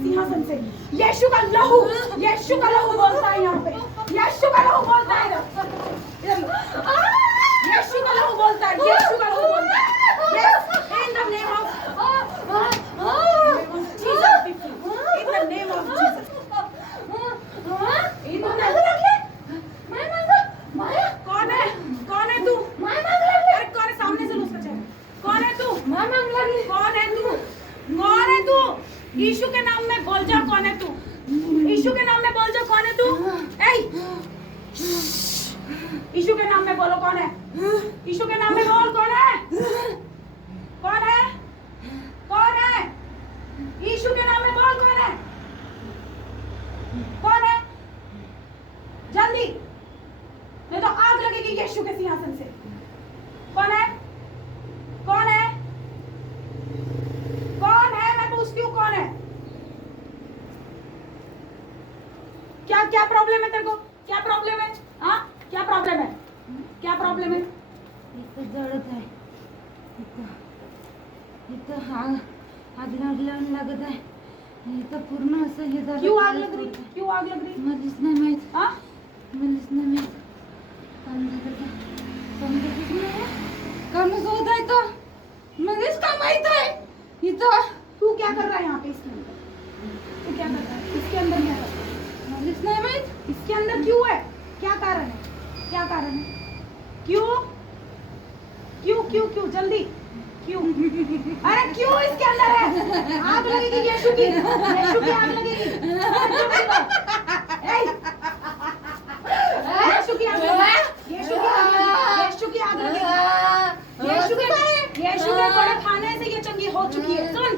सिंहासन से यीशु का लहू बोलता है यहाँ पे। यीशु का लहू बोलता है, यीशु का लहू बोलता है, यीशु का लहू बोलता है। Yes, in the name of Jesus, in the name of Jesus, in the कौन है तू? अरे कौन है? सामने से उसका चेहरा। कौन है तू? कौन है तू? यीशु के नाम में बोल जा, कौन है तू? यीशु के नाम में बोल जा, कौन है तू? यीशु के नाम में बोलो, कौन है? यीशु के नाम में बोल, कौन है? कौन है? कौन है? यीशु के नाम में बोल, कौन है? कौन है? जल्दी, नहीं तो आग लगेगी यीशु के सिंहासन से। कौन है? कौन है? कौन है? मैं पूछती हूँ, कौन है? क्या प्रॉब्लम है तेरे को? क्या प्रॉब्लम है? हाँ, क्या प्रॉब्लम है? क्या प्रॉब्लम है? इथं जळत आहे, इथं आग लागत आहे, इथं पूर्ण असं हे झालं। क्यों आग लग रही? क्यों आग लग रही? मलाच नाही माहित। हाँ? मलाच नाही माहित कामच होत आहे तो, मलाच का माहित आहे। इथं तू क्या कर रहा है यहाँ पे? इसके अंदर तू क्या कर रहा है? इसके अंदर क्या कर रहा है? मलाच नाही माहित। इसके अंदर क्यों है? क्या कारण है? क्या कारण है? क्यों क्यों क्यों क्यों? जल्दी क्यों? अरे क्यों इसके अंदर है? आग लगेगी यीशु की, यीशु की आग लगेगी। यीशु की आग लगेगी, यीशु की आग लगेगी, यीशु की आग लगेगी। यीशु के थोड़े खाने से ये चंगी हो चुकी है। सुन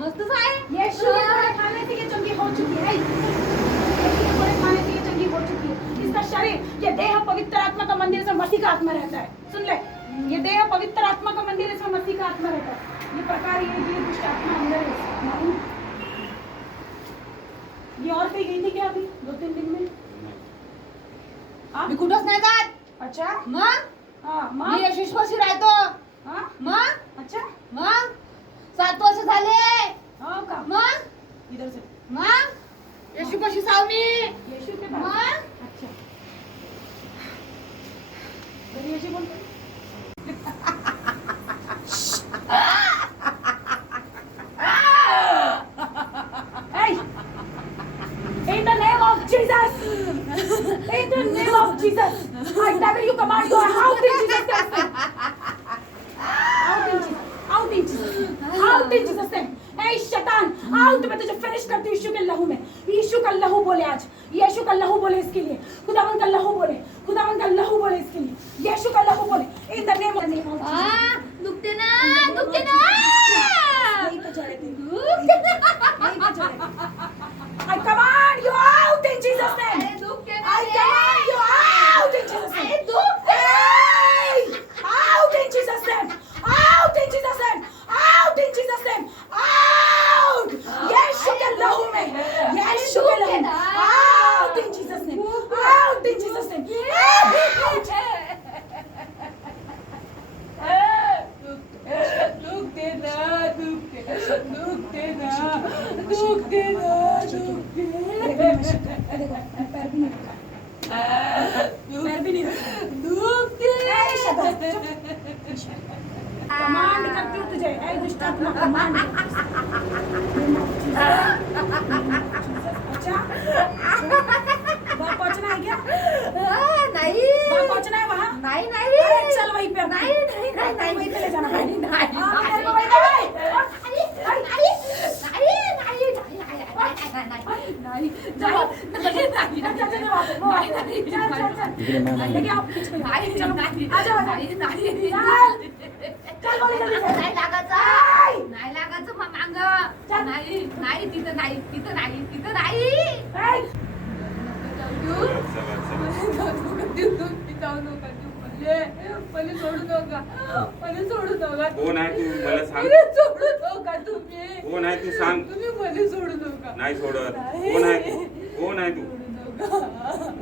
मस्त आहे। यीशु के थोड़े खाने से ये चंगी हो चुकी है। यीशु के थोड़े खाने से ये चंगी हो चुकी है। इसका शरीर, ये देह पवित्र आत्मा का मंदिर से मसीह का आत्मा रहता है। सुन ले, ये देह पवित्र आत्मा का मंदिर है, इसमें मसीह का आत्मा रहता है। ये प्रकार ये दुष्ट आत्मा अंदर है। ये और कहीं गई थी क्या अभी 2-3 दिन में? मी कुठंच नाही जात। अच्छा, मग हाँ मी माँ, यशस्वी राहतो। हाँ मग अच्छा, 7 वर्ष झाले। हाँ का मग इधर से यशस्वी साव मी। यीशु के पास। मग अच्छा, बड़ी यीशु बोलते हैं। Hey! In the name of Jesus! In the name of Jesus! I devil you command go out in Jesus' name! Out in Jesus! Out in Jesus! Out in Jesus' name! Hey शैतान! out! मैं तुझे finish करती हूँ यीशु के लहू में। यीशु का लहू बोले आज। यीशु का लहू बोले इसके लिए। खुदावन का लहू बोले। खुदावन का लहू बोले इसके लिए। यीशु का लहू बोले। In the name of Jesus! दुखते ना। यही तो चढ़े थे। यही तो चढ़े थे। I command you out in Jesus' name. I command you out in Jesus' name. Hey! Out in Jesus' name. Out in Jesus' name. Out in Jesus' name. Out! यीशु के लहू में। यीशु के लहू में। Out in Jesus' name. Out in Jesus' name. Out! पैर भी नहीं रखा। पैर भी नहीं रखा। कमांड करती हूँ तुझे। ऐ दुष्ट आत्मा कमांड। अच्छा, वहाँ पहुँचना है क्या? नाही वहाँ पहुँचना है वहाँ? नाही अरे चल वहीं पे। नहीं वहीं पे ले जाना। नहीं तेरे को वहीं पे। इकडे मामा लेके आओ पीछे में। नाही, चलो नाही, आ जाओ नाही, नाही. चल बोले जल्दी से। नाही लागायचं नाही लागायचं मांग चल. नाही नाही तिथं नाही तिथं नाही तिथं नाही ए, मला सोडू नका मला सोडू नका कोण आहे तू मला सांग मला सोडू नका तुम्ही कोण आहे तू सांग तुम्ही मला सोडू नका नाही सोडत कोण आहे तू कोण आहे तू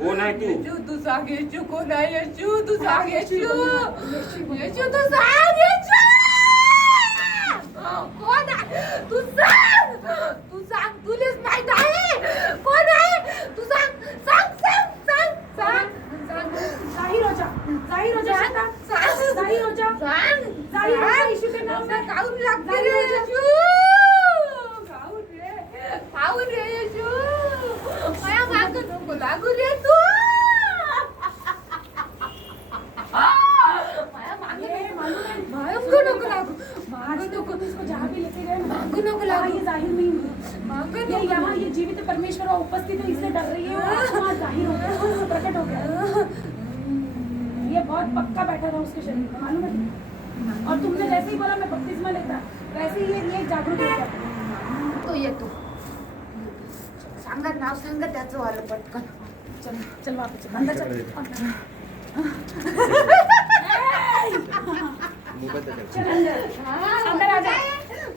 कोण आहे तू येशू तू सांग येशू कोण आहे येशू तू सांग येशू येशू तू सांग येशू कोण आहे तू सांग तुलेच माहित आहे कोण आहे तू सांग सांग सांग सांग सांग सांग जाहिर हो जा शैतान। जाहिर हो जा। सांग जाहिर हो जा यीशु के नाम में। खाऊन लागते जाहिर रे हो जा। येशू खाऊन रे येशू माया माग नको लागू रे तू माया माग ये मालूम है मागं नको लागू आज मागं तक नको इसको जहाँ भी लेके गए ना, मागं नको वहाँ लागू ये जाहिर नहीं हुई। मागं ये नको यहाँ ये जीवित परमेश्वर वहाँ उपस्थित है इसलिए डर रही है वो आत्मा जाहिर हो गया प्रकट हो गया। ये बहुत पक्का बैठा था उसके शरीर में मालूम है। और तुमने जैसे ही बोला मैं बपतिस्मा लेता वैसे ही ये जागरूक हो गया। तो येतो सांगा नाव सांगा त्याचं वालं पटकन चल चल वापस चल, अंदर चल चल अंदर अंदर आ जा।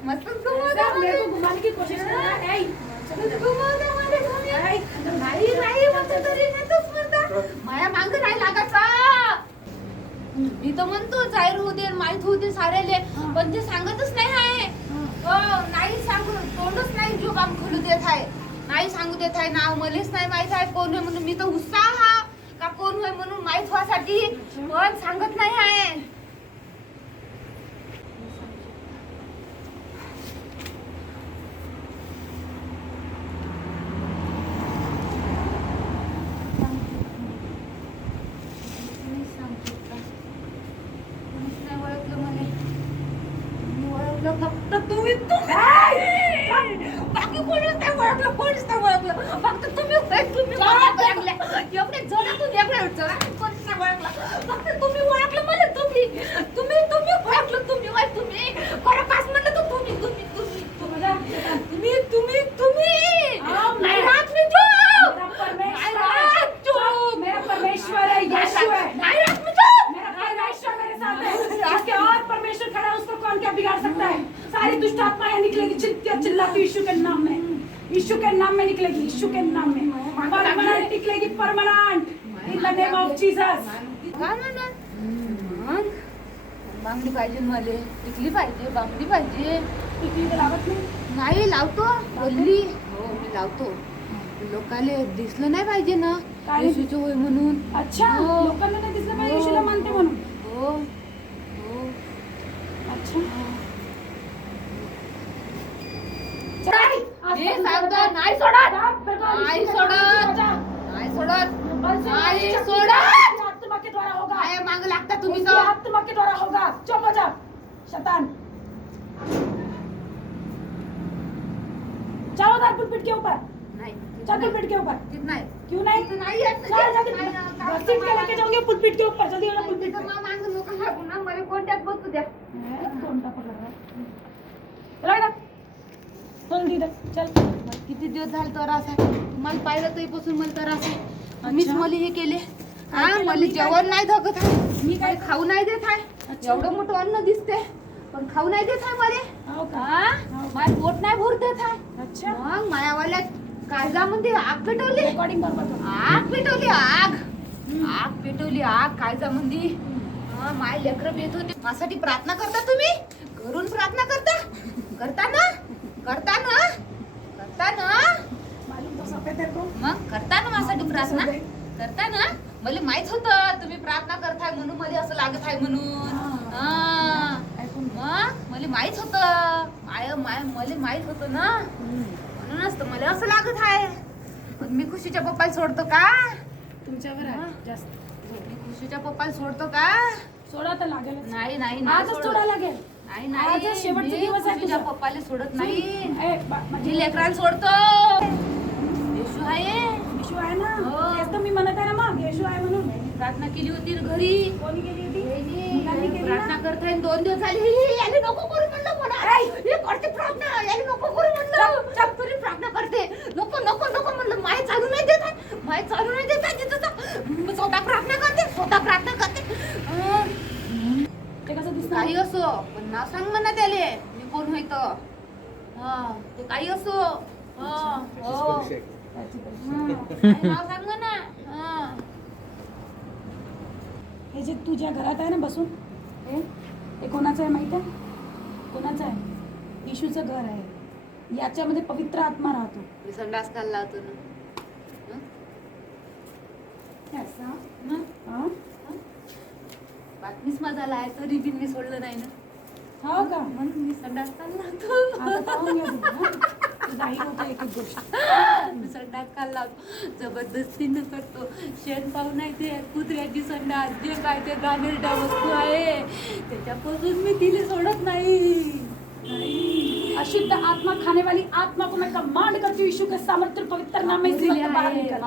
मस्त सब मेरे को घुमाने की कोशिश कर रहा है। ए, नाही नाही म्हणते तरी नाही तूच म्हणता माया मांग नाही लागायचा मी तर म्हणतो जाहीर होऊ दे माहित होऊ दे साऱ्याले पण ते सांगतच नाही आहे हो नाही सांगू तोंडच नाही जो काम खोलू देत आहे नाही सांगू देत आहे नाव मलेच नाही माहित आहे कोण आहे म्हणून मी तर उत्साह हा का कोण होय म्हणून माहित व्हासाठी पण सांगत नाही आहे फक्त तुम्ही बाकी कोणीच नाही ओळखलं कोणीच नाही ओळखलं फक्त तुम्ही ओळखलं एवढे जणातून एवढे जणातून कोणीच नाही ओळखलं फक्त तुम्ही ओळखलं मला तुम्ही ओळखलं तुम्ही खरं कास म्हणलं तर तुम्ही नाही राहत मी तो नाही राहत तो मेरा परमेश्वर है यीशु है। नाही राहत मी तो मेरा परमेश्वर मेरे साथ है। इसके और परमेश्वर खड़ा है उसको कौन क्या बिगाड़ सकता है। सारी दुष्ट आत्माएं निकलेगी चिल्लाती यीशु के नाम में। यीशु के नाम में निकलेगी यीशु के नाम में परमानेंट निकलेगी permanent in the name of Jesus. काय म्हणणार मग बांगडी पाहिजे मला टिकली पाहिजे बांगडी पाहिजे टिकली तर लावत नाही। नाही लावतो बोलली हो मी लावतो लोकाले दिसलं नाही पाहिजे ना काय? येशूचं होय म्हणून अच्छा हो. लोकांना नाही दिसलं पाहिजे यीशूला मानते म्हणून। हो हो अच्छा हे सांगतो नाही सोडत नाही सोडत नाही सोडत नाही सोडत आत्मा के द्वारा होगा। काय माग लागता तुम्ही उसकी तर आत्मा के द्वारा होगा। चुप हो जा शैतान। चलो उधर पुलपिट के ऊपर नाही चल पुलपिट के ऊपर। तिथं नाही क्यों नहीं तिथं नाही येत चल जल्दी नाही ना, काय घसीट के लेके जाओगे पुलपिट के ऊपर जल्दी वाला पुलपिट तिथं मग मागं लोक लागू ना मला कोणत्यात बसू द्या कोणता पडला चल जल्दी इधर चल। मला किती दिवस झाले त्रास आहे तुम्हाला पाहिलं तरीपासून मला त्रास आहे मीच मला हे केले हा केलं? मला मी काय जेवण नाही धगत आहे मी काय मला खाऊ नाही देत आहे अच्छा. एवढं मोठं अन्न दिसते पण खाऊ नाही देत आहे मला हो का हा माझं पोट नाही भरू देत आहे अच्छा मग मायावाल्या काळजामध्ये आग पेटवली रेकॉर्डिंग बरोबर कर। आग पेटवली आग पेटवली आग काळजामध्ये माय लेकरं येत होते माझ्यासाठी प्रार्थना करता तुम्ही घरून प्रार्थना करता ना मालूम तो सब है तेरे को। मग करता ना माझ्यासाठी प्रार्थना करता ना मला माहित होतं तुम्ही प्रार्थना करताय म्हणून मला असं लागत आहे म्हणून हा. ऐकून घे. मग मला माहित होतं मला माहित होतं ना म्हणूनच तर मला असं लागत आहे पण मी खुशीच्या पप्पाला सोडतो का तुमच्यावर आहे जास्त। मी खुशीच्या पप्पाला सोडतो का सोडा तर लागेल। नाही नाही आजच सोडत. सोडा लागेल। नाही नाही आजच शेवटचा मी दिवस आहे खुशीच्या तुझा। पप्पाला सोडत नाही ए, माझी लेकराला सोडतो येशू आहे विश्व आहे ना, हो. तेच तर मी म्हणत आहे ना मग येशू आहे म्हणून. प्रार्थना केली होती ना घरी. कोणी केली होती? मुलांनी केली प्रार्थना ना? करताय 2 दिवस झाले. याने नको करू म्हणलं मला. हे करते प्रार्थना, याने नको करू म्हणलं. चप तरी प्रार्थना करते. नको नको नको म्हणलं. माय चालू नाही देत आहे. माय चालू नाही देत आहे तिथं. स्वतः प्रार्थना करते, स्वतः प्रार्थना करते. ते कसं दिसतं? काही असो पण नाव सांग म्हणा त्याले मी कोण होय तर. ते काही असो. हो. नाव सांग म्हणा. हे जे तुझ्या घरात आहे ना बसून, हे कोणाचं आहे माहित आहे? कोणाचं आहे? येशूचं घर आहे. याच्यामध्ये पवित्र आत्मा राहतो. मी संडास खाल्ला होतो ना. असं? हं? बातमीच माझा आहे तरी बी मी सोडलं नाही ना. हो का? म्हणून मी संडास खाल्ला होतो. आता पाहून घ्या तुम्ही, हं? तू जाहीर होतं एक एक गोष्ट. मी संडास खाल्ला होतो. जबरदस्तीनं करतो. शेण पाहून नाही ते कुत्र्याची संडास जे काय ते घाणेरड्या वस्तू आहे त्याच्यापासून मी तिला सोडत नाही. अशुद्ध आत्मा खाने वाली आत्मा को मैं कमांड करती हूँ यीशु के सामर्थ्य और पवित्र नाम में इस वक्त बाहर निकल.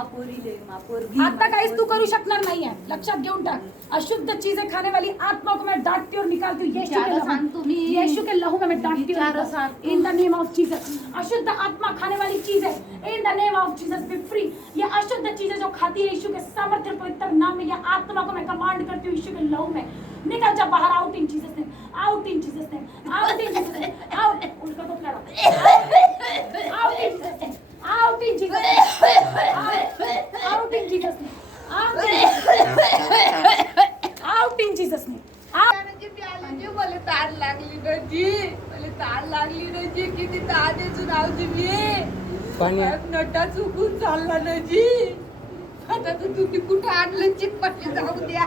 आता काहीच तू करू शकणार नाहीये. लक्षात घेऊन टाक. अशुद्ध चीजें खाने वाली आत्मा को मैं डांटती हूँ और निकालती हूँ यीशु के लहू में मैं डांटती हूँ in the name of Jesus. अशुद्ध आत्मा खाने वाली चीज है in the name of Jesus B free. ये अशुद्ध चीजें जो खाती है यीशु के सामर्थ्य और पवित्र नाम में ये आत्मा को मैं कमांड करती हूँ यीशु के लहू में निकल जा बाहर. Out in Jesus name. Out in Jesus name. Out in Jesus name. Out. उनका तो लड़ा. Out in Jesus name. Out in Jesus name. Out in Jesus name. Out in Jesus name. मला तार लागली ना जी. मला तार लागली ना जी. किती तार द्यायचो नाव तुम्ही. नटा चुकून चालला ना जी. आता तर तुम्ही कुठं आणलं चिकपट्टी जाऊ द्या.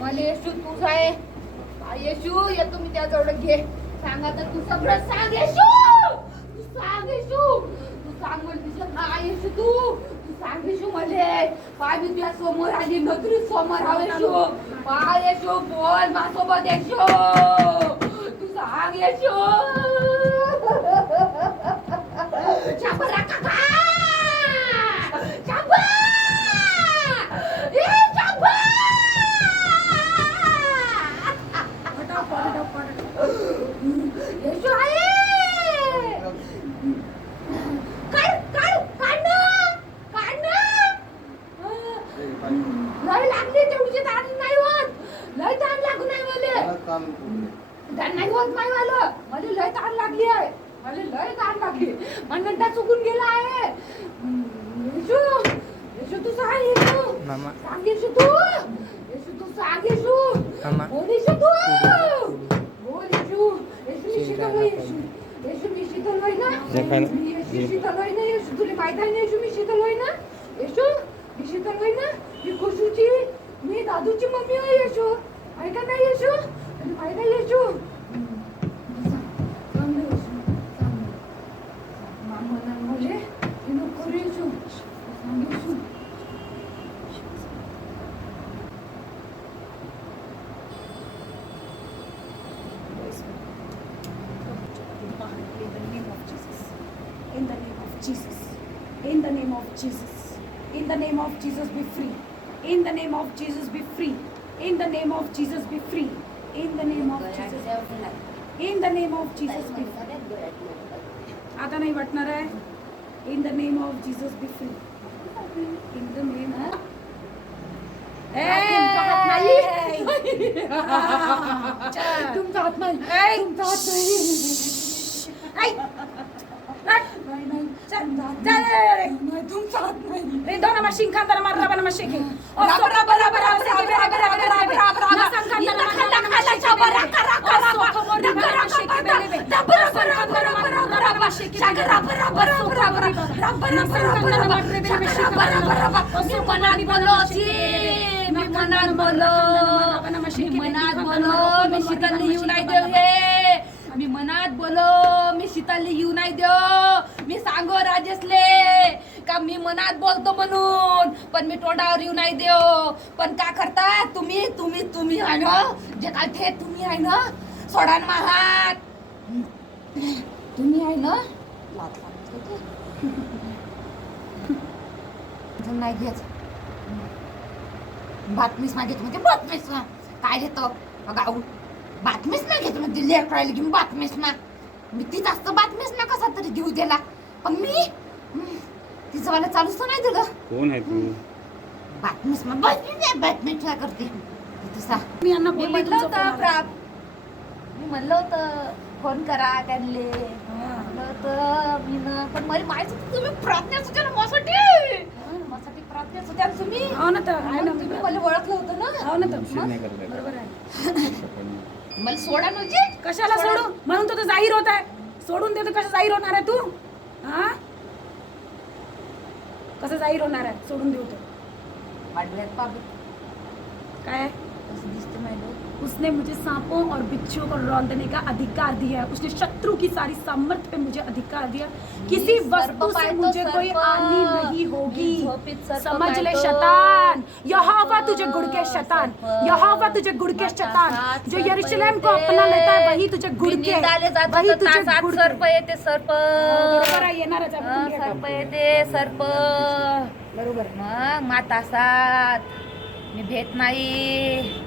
मला येशू तूच आहे. येशू येतो मी त्याजवळ घे. सांग आता तू सगळं सांग येशू. तू सांग येशू. तू सांग मला तुझं नाव येशू. तू सांग येशू मले. पाय मी तुझ्या समोर आली नगरी समोर आव येशू. पाय येशू बोल माझ्यासोबत येशू. तू सांग येशू. शाबरा काका. शाबा. ए शाबा. येशू आहे. लय लागली तेवढी ताण नाही होत. लय ताण लागू नाही मला. ताण नाही होत नाही मला. मला लय ताण लागली आहे. मला लय ताण लागली. मनंटा चुकून गेला आहे. येशू येशू तू सांग येशू. सांग येशू तू. येशू तू सांग येशू. बोल येशू तू. बोल येशू. येशू मी शीतल होय येशू. येशू मी शीतल होय ना. मी येशू शीतल होय ना. येशू तुला माहित आहे ना येशू मी शीतल होय ना. येशू मी शीतल होय ना. मी खुशूची मी दादूची मम्मी होय येशू. ऐका नाही येशू. माहित आहे येशू. सांग येशू. मामा बोले हे नको रे येशू. सांग येशू. In the name of Jesus. In the name of Jesus. In the name of Jesus be free. In the name of Jesus be free. In the name of Jesus be free. In the name of Jesus be free. In the name of Jesus be free. आता नाही वाटणार आहे. In the name of Jesus be free. In the name of तुमचा हात नाही. तुमचा हात नाही. तुमचा हात नाही. तुमचा हात नाही. Redona machine cantana marrabana machine. मी मनात बोलो मी शीतलने येऊ नाही देव. मी सांगो राजेशले का मी मनात बोलतो म्हणून पण मी तोंडावर येऊ नाही देव. पण का करता तुम्ही तुम्ही तुम्ही आहे ना जे काय ते तुम्ही आहे ना सोडा ना हात. तुम्ही आहे ना नाही घ्यायचं. बातमीच मागितली म्हणजे बातमीच ना काय घेतो गाऊ बातमीच नाही घेत म्हणजे लेट राहिली की बातमीच ना मी ती जास्त बातमीच ना कसा तरी घेऊ दिला पण मी तिचं मला चालूच तर नाही दिलं. कोण आहे तू? बातमीच ना बातमीच ना करते तसा. मी यांना मी बोलले म्हणलं तुमचा होतं फोन आला. मी म्हणलं होतं फोन करा त्यांले म्हणलं होतं मी ना पण मला माहित होतं तुम्ही प्रार्थनेच होत्या ना माझ्यासाठी प्रार्थनेच होत्या ना तुम्ही. हो ना तर आहे ना मी तुम्ही मला ओळखलं होतं ना. हो ना तर उशीर नाही करत आहे. बरोबर आहे. मला सोडा म्हणजे कशाला सोडू म्हणून तो जाहीर होत आहे. सोडून देतो कसं जाहीर होणार आहे तू? हा कसं जाहीर होणार आहे सोडून देऊ तो? वाढव्यात पाप काय कसं दिसतं माहिती. उसने मुझे सांपों और बिच्छुओं को रौंदने का अधिकार दिया है. उसने शत्रु की सारी सामर्थ्य पे मुझे अधिकार दिया. किसी वस्तु से मुझे कोई हानि नहीं होगी. समझ ले शैतान. यहोवा तुझे गुड़के शैतान. यहोवा तुझे गुड़के शैतान. जो यरूशलेम को अपना लेता है वही तुझे गुड़के वही तुझे सर्प गुड़के. येते सर्प बरोबर आहे येणारच आहे. बघून घ्या. सर्प येते सर्प बरोबर आहे. मग मातासात मी भेट नाही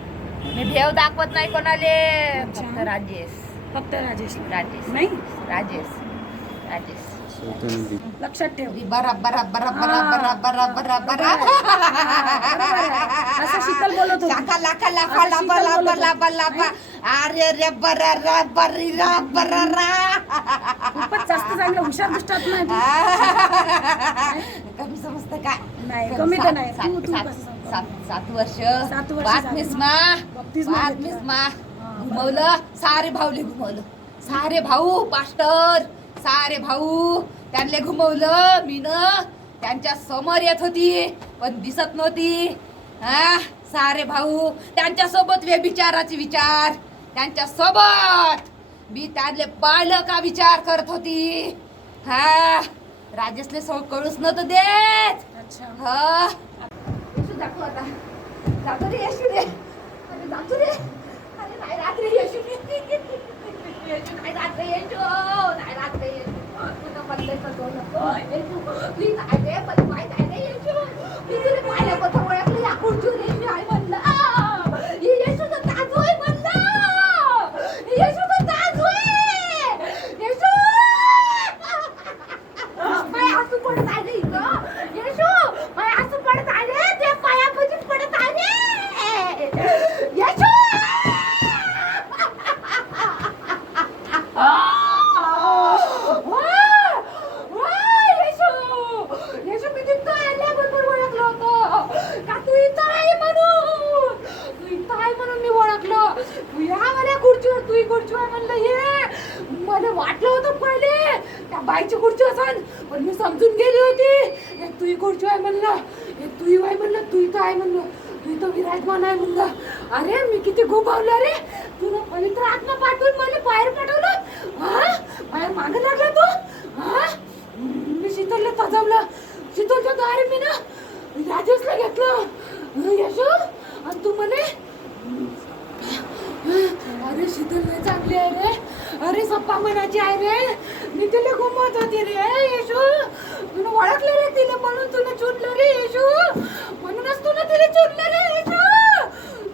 मी भेव दाखवत नाही कोणाले. अच्छा. फक्त राजेश फक्त राजेश राजेश नाही राजेश राजेश स्वतंत्र. लक्षात ठेव. बराबर बराबर बराबर बराबर असं शीतल बोलत होती. लाखा लाखा लाखा असं लाबा शीतल लाबा बोलत लाबा होती. लाबा अरे रे बरा रा बरी रा बरा रा खूपच जास्त चांगलं हुशार दुष्टात नाही तू. कमी समजतं काय नाही कमी तर नाही. तू तू सात- कसं समजतं? सात वर्ष सात वर्ष बातमीस झाली. मा बाप्तिस्मा बातमीस घेतला. मा घुमवलं सारे भाऊले घुमवलं सारे भाऊ पास्टर सारे भाऊ त्यांना घुमवलं मी न त्यांच्या समोर येत होती पण दिसत नव्हती. हा सारे भाऊ त्यांच्या सोबत व्यभिचाराचे विचार त्यांच्या सोबत मी त्यांना पाहिलं का विचार करत होती. हा राजेशले कळूच नव्हतं देत. अच्छा हा येशू दाखव आता जातो रे येशू रे अरे जातो रे अरे नाही राहत रे येशू येशू नाही राहत रे येशू नाही राहत रे येशू तू तर म्हणले तर नको येशू प्लीज आहे रे पण माहित आहे रे येशू मी तुला पाहिलं पत्र ओळखलं या खुर्ची रे मी आहे म्हणलं हे येशू तर ताजू आहे म्हणलं येशू तर ताजू आहे येशू पाय हसू पडत आहे रे इथं येशू पाय हसू पडत आहे रे ते पायापाशी पडत आहे रे येशू येशू मी तिथं आल्याबरोबर ओळखलं होतं का तू इथं आहे म्हणून तू इथं आहे म्हणून मी ओळखलं तू या मला खुर्चीवर तू ही खुर्ची आहे म्हणलं हे मला वाटलं होतं पहिले त्या बाईची खुर्ची असन पण मी समजून गेली होती हे तू ही खुर्ची आहे म्हणलं हे तू ही आहे म्हणलं तू इथं आहे म्हणलं तू इथं विराजमान आहे म्हणलं. अरे मी किती गोबावलं रे तुला पवित्र आत्मा पाठवून मला बाहेर पाठवलं. हा बाहेर मागं लागला तू. हा मी शीतलला तजवलं शीतलच्या दारी मी ना राजेशला घेतलं यशो आणि तू म्हणे अरे शीतल नाही चांगली आहे रे अरे सप्पा मनाची आहे रे मी तिला घुमवत होती रे येशू तुला ओळखलं रे तिला म्हणून तुला चुनलं रे येशू म्हणूनच तुला तिला चुनलं रे येशू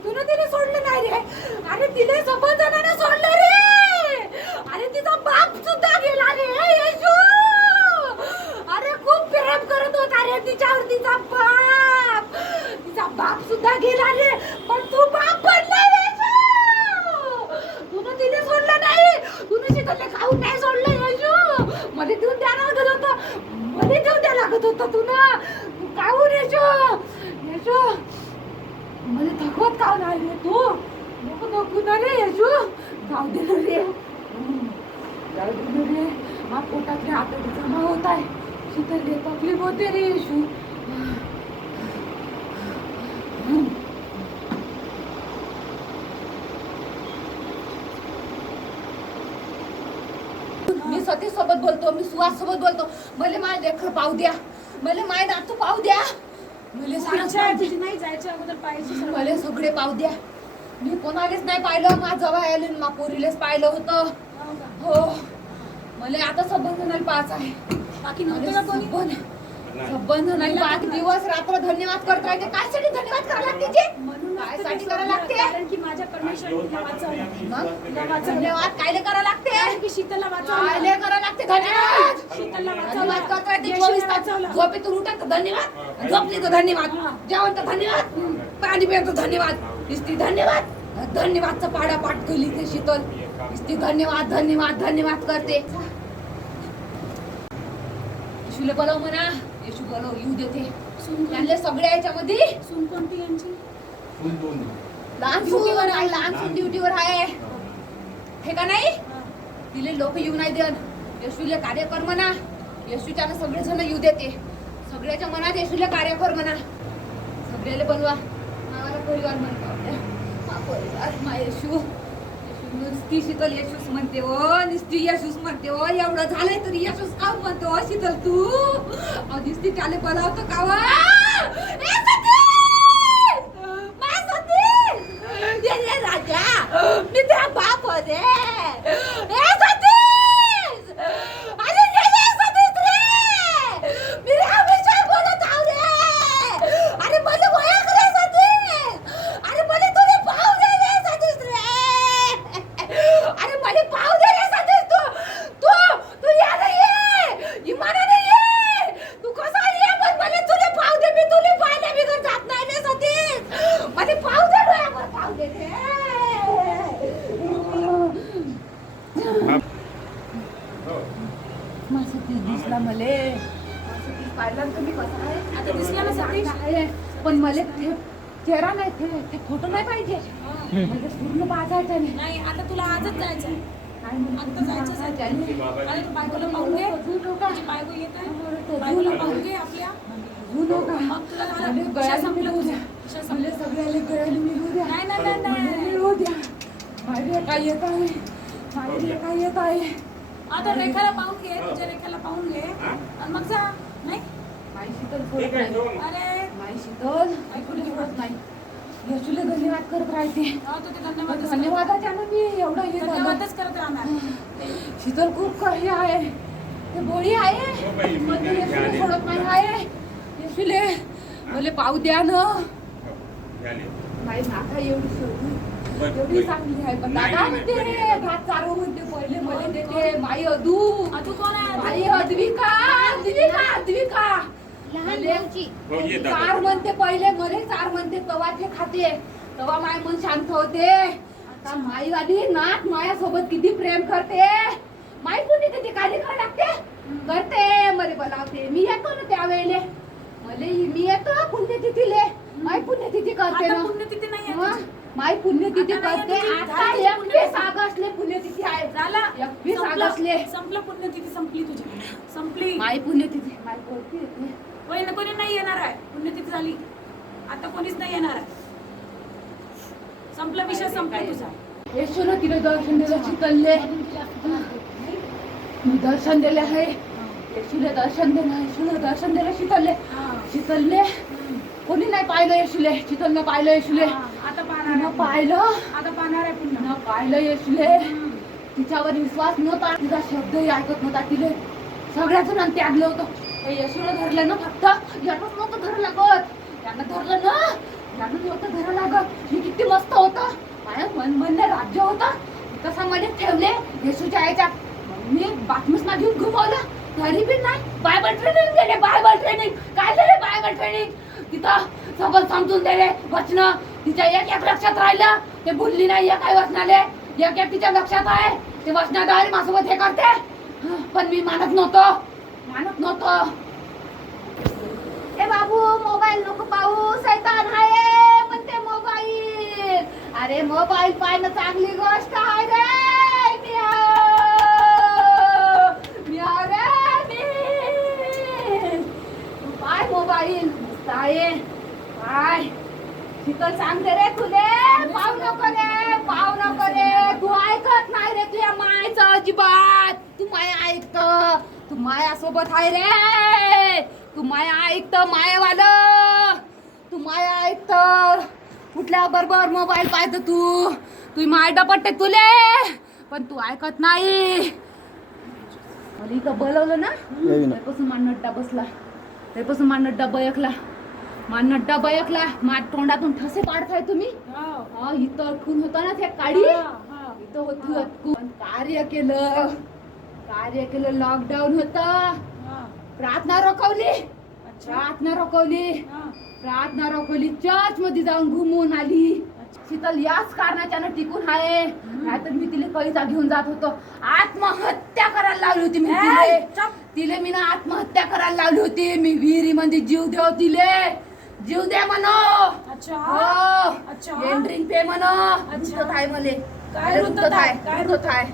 तुला तिला सोडलं नाही रे अरे तिला समजताना सोडलं रे अरे तिचा बाप सुद्धा गेला रे येशू अरे खूप प्रेम करत होता रे तिच्यावर तिचा बाप सुद्धा गेला रे पण तू बाप बनला रे तुला तिने सोडलं नाही तुला शीतलने खाऊन नाही सोडलं येशू मला देऊन द्या लागत होतं मला देऊन द्या लागत होतं तुला तू खाऊन येशू मला थकवत का नाही रे तू नको थकू ना रे येशू जाऊ दे ना रे जाऊ दे ना रे हा पोटातले आतडी जमा होत आहे शीतलने तकलीफ होते रे येशू मी सतीश सोबत बोलतो मी सुहास सोबत बोलतो मला माझ्या लेकर पाहू द्या मला माय नातू पाहू द्या मला तुझी नाही जायच्या अगोदर पाहायची सर्व. मला सगळे पाहू द्या मी कोणालाच नाही पाहिलं माझ्या जवळ आले मा पोरीलेच पाहिलं होतं हो का? हो मला आता सबंधनाला पाच आहे बाकी नव्हते का कोणी? सबंध नाही बाकी दिवस रात्र धन्यवाद करत राहते. कायसाठी धन्यवाद करायला लागते जे? म्हणून कायसाठी करायला लागते? कारण की माझ्या परमेश्वराने तिला वाचवलं. मग धन्यवाद कायले करायला लागते? कारण की शीतलला वाचवलं. कायले करायला लागते धन्यवाद? शीतलला धन्यवाद वाचवलं. करत राहते येशूने 24 तास. वाचवलं. झोपेतून उठत तर धन्यवाद, झोपली तर धन्यवाद, जेवण तर धन्यवाद, पाणी पित तर धन्यवाद, नुसती धन्यवाद. धन्यवादचा पाडा पाठ केली ते शीतल. नुसती धन्यवाद धन्यवाद धन्यवाद करते. येशूला बोलव म्हणा. येशू बोलव येऊ देते. त्यांना सगळ्या याच्यामध्ये सून कोणती यांची? लहान ड्युटीवर आहे, लहान सून ड्युटीवर आहे हे का नाही? तिले लोक येऊ नाही देत. येशूले कार्य कर म्हणा. येशूच्यानं सगळेजण येऊ देते. सगळ्याच्या मनात येशूले कार्य कर म्हणा. सगळ्याला बोलवा. मावाला परिवार म्हणतो. मा परिवार मा येशू. नुसती शीतल येशूस म्हणते ओ, नुसती येशूस म्हणते ओ. एवढं झालंय तरी येशूस का म्हणतो ओ शीतल तू? नुसती त्याला बोलावतो का वा? ए सतीश! मा सतीश! ये राजा, मी तेरा बाप होते. ए सतीश! अरे ये सतीश रे! मी हमेशा बोलत आहो रे. अरे मला ओळख रे सतीश. अरे मला तुझे पाव दे रे सतीश रे. अरे मला पाव दे रे सतीश. तू या नाही ये. इमानाने ये. तू कसा ये पण मला तुझे पाव दे. मी तुले पाहिले बिगर जात नाही रे सतीश. मला पाव दे रे. मला पाव दे रे. माझं ती दिसला मले. माझं ती पाहिलं तुम्ही कसं आहे? आता दिसला ना सतीश? आहे. पण मला ते चेहरा नाही, ते फोटो नाही पाहिजे. म्हणजे पूर्ण पाहायचं नाही. नाही आता तुला आजच जायचं. काय म्हणतो? आता जायचंच आहे. अरे तू बायकोला पाहून घे. तुझी बायको येत आहे. बायकोला पाहून घे आपल्या. मग तुला झालं. विषय संपला तुझा. विषय संपला. सगळ्याला गळ्याला मिळू द्या. नाही नाही नाही नाही. मिळू द्या. माझे काय येत आहे? माझे काय येत आहे? आता रेखाला पाहून घे. तुझ्या रेखाला पाहून घे आणि मग जा. नाही माई शीतल करत नाही. अरे माई शीतल ऐकून घेत नाही. येशूला धन्यवाद करत राहते. हो तू ते धन्यवाद धन्यवादाच्यानं मी एवढं हे झालं. धन्यवादच करत राहणार. शीतल खूप काही आहे. ते बोळी आहे पण ते येशूला सोडत नाही आहे. येशूले मला पाव द्या ना. माई माता एवढी चांगली आहे. पण दादा म्हणते भात चारू म्हणते पहिले मला देते. माई अदू तू कोण आहे? माई अद्विका चार म्हणते पहिले मले चार म्हणते तवा ते खाते. तवा माय मन शांत होते. आता माई आली नात मायासोबत किती प्रेम करते. माई पुण्य किती काळजी करायला लागते. करते मले बोलावते. मी येतो ना त्यावेळेले. मी येतो पुण्यतिथीले. माई पुण्यतिथी करते आता ना. पुण्यतिथी नाही आहे मग तुझी. माई पुण्यतिथी आता नाही करते. आहे तुझी. आता झाली तुझी 21 ऑगस्टले पुण्यतिथी आहे. झाला. 21 ऑगस्टले संपलं पुण्यतिथी संपली तुझी. संपली. माई पुण्यतिथी माई कोणती कोणी नाही येणार आहे. पुण्यतिथी झाली. आता कोणीच नाही येणार आहे. संपला विषय संपला तुझा. येशूला तिला दर्शन दिलं शीतलले. मी दर्शन दिले आहे. येशूला दर्शन दिलं. येशूला दर्शन दिलं शीतलले. शीतलले कोणी नाही पाहिलं येशूले. शीतलनं पाहिलं येशूले. आता पाहणार तिनं आहे. पाहिलं. आता पाहणार आहे पुन्हा. तिनं पाहिलं येशूले. तिच्यावर विश्वास नव्हता. तिचा शब्दही ऐकत नव्हता. तिले सगळ्या जणांनी त्यागलं होतं. हे येशूला धरलं ना फक्त. यानंच नव्हतं धरलं लागत. यानं धरलं ना. यानं नव्हतं धरलं लागत. मी किती मस्त होतं. माझ्या मनमधलं राज्य होतं. कसा मध्ये ठेवले येशूच्या याच्यात. मी बातमीच ना घेऊन घुमवलं. तरी बी नाही. बायबल ट्रेनिंग दिले. बायबल ट्रेनिंग काय दिले? Bible training. तिथं सगळं समजून दिले वचन. तिच्या एक लक्षात राहिलं. ते बोलली नाही काय वचनाले. एक तिच्या लक्षात आहे. ते वचनाद्वारे माझ्यासोबत हे करते. पण मी मानत नव्हतो. ए बाबू मोबाईल नको पाहू. सैतान आहे म्हणते मोबाईल. अरे मोबाईल पाहणं चांगली गोष्ट आहे रे. तू पाय मोबाईल मस्त आहे. पाय शीतल सांगते रे तुले. पाहू नको रे. तू ऐकत नाही रे तुझ्या मायचं अजिबात. तू माया ऐकत. तू मायासोबत आहे रे. तू माया ऐकत. मायावालं तू माया ऐकत. कुठल्या बरोबर मोबाईल पाहत तू माय डपटते तुले. पण तू ऐकत नाही. मला इथं बोलवलं ना त्यापासून मान नड्डा बसला, त्यापासून मान नड्डा बयकला, मान नड्डा बयकला. माझ्या तोंडातून ठसे पाडताय तुम्ही. इथं अटकून होता ना त्या काडी, इथं होती अटकून. कार्य केलं लॉकडाऊन होतं. प्रार्थना रोखवली, चर्च मध्ये जाऊन घुमून आली. शीतल याच कारणाच्यानं टिकून आहे, नाहीतर मी तिला कैचा घेऊन जात होतो. आत्महत्या करायला लावली होती मी तिले मी ना आत्महत्या करायला लावली होती. मी विहिरी मध्ये जीव दे म्हणो. ड्रिंक पे म्हणो. रुतत आहे मले. काय रुतत आहे?